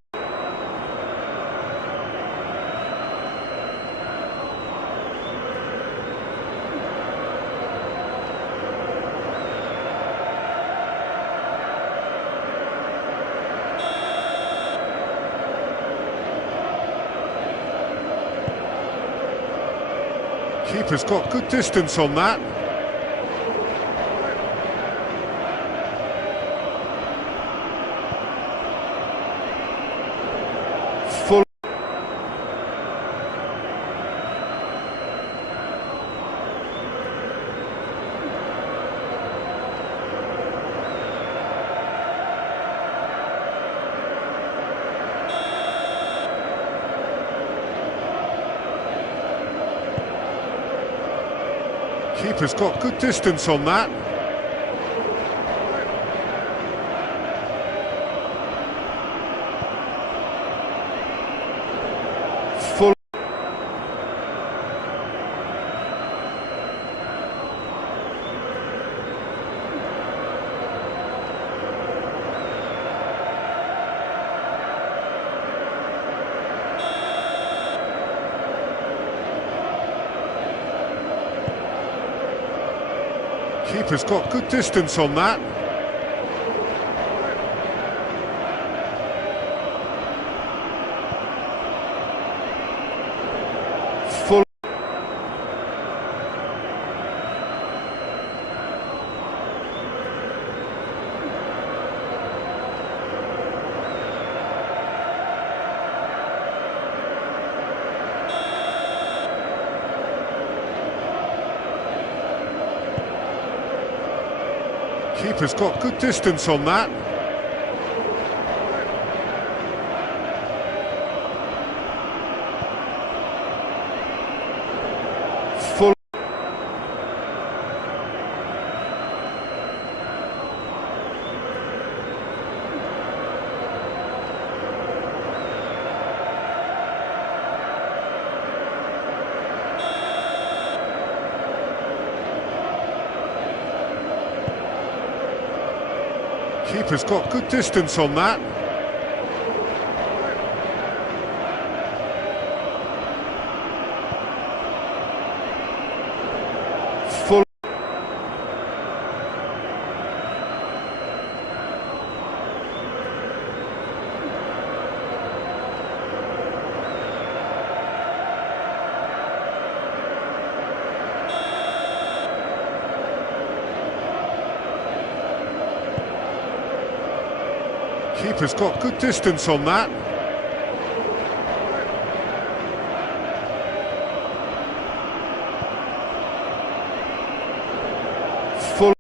Keeper's got good distance on that. Full. Keeper's got good distance on that. Full. Keeper's got good distance on that. Full. Keeper's got good distance on that. Full. Keeper's got good distance on that. Full. Keeper's got good distance on that. Full.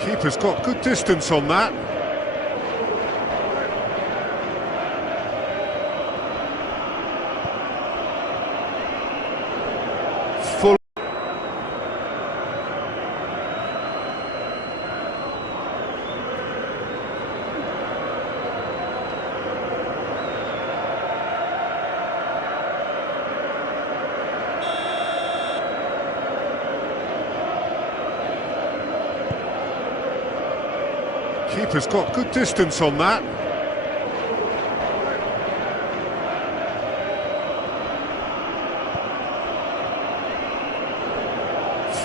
Keeper's got good distance on that. Full. Keeper's got good distance on that.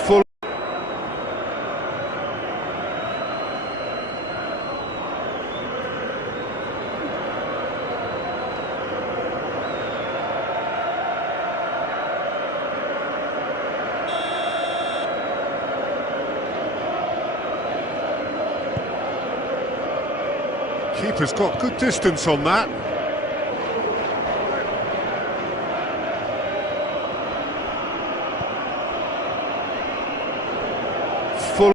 Full. Keeper's got good distance on that. Full.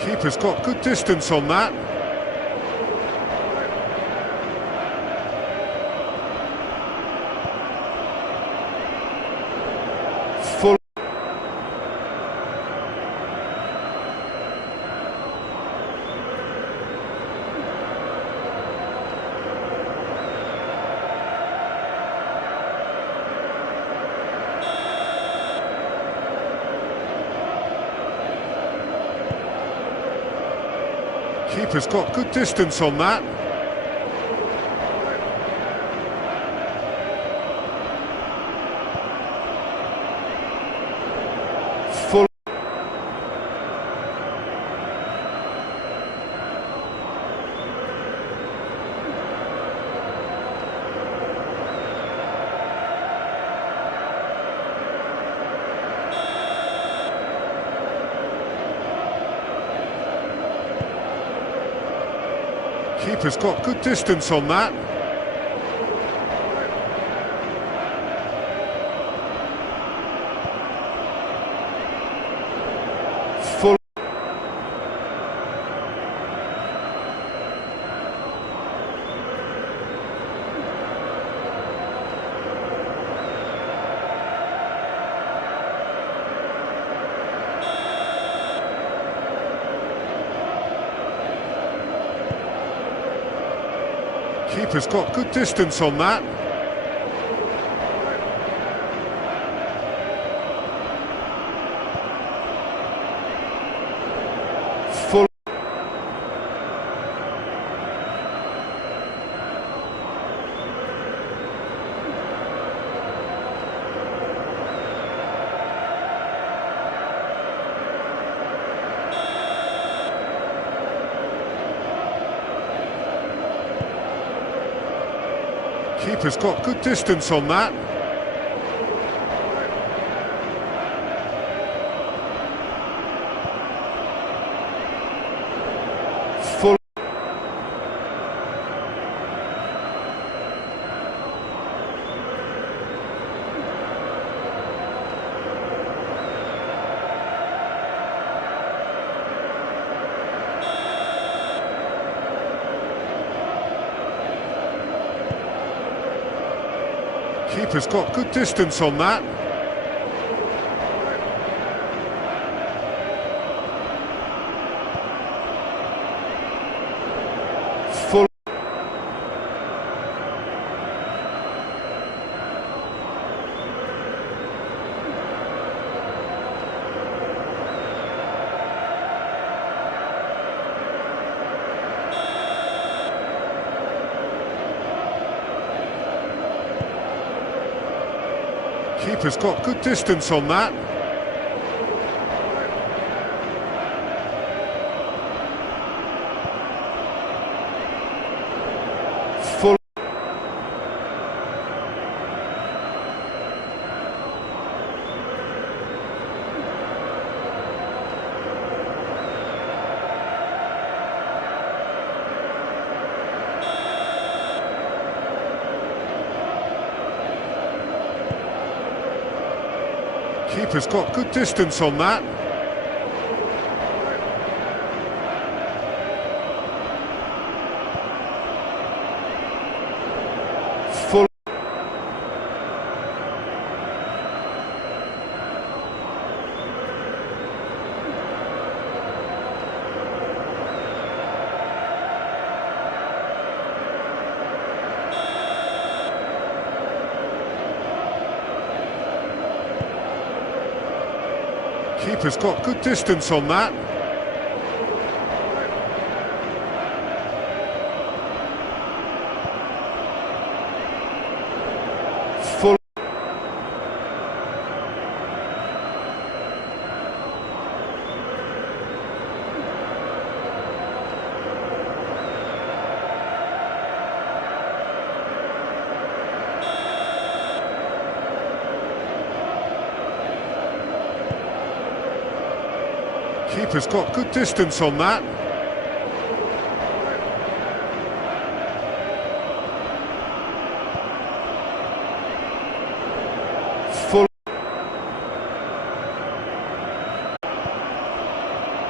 Keeper's got good distance on that. Full. Keeper's got good distance on that. Full. Keeper's got good distance on that. Full. Keeper's got good distance on that. Full. Keeper's got good distance on that. Full. Keeper's got good distance on that. Full. Keeper's got good distance on that. Full. Keeper's got good distance on that. Full. Keeper's got good distance on that. Full. Keeper's got good distance on that.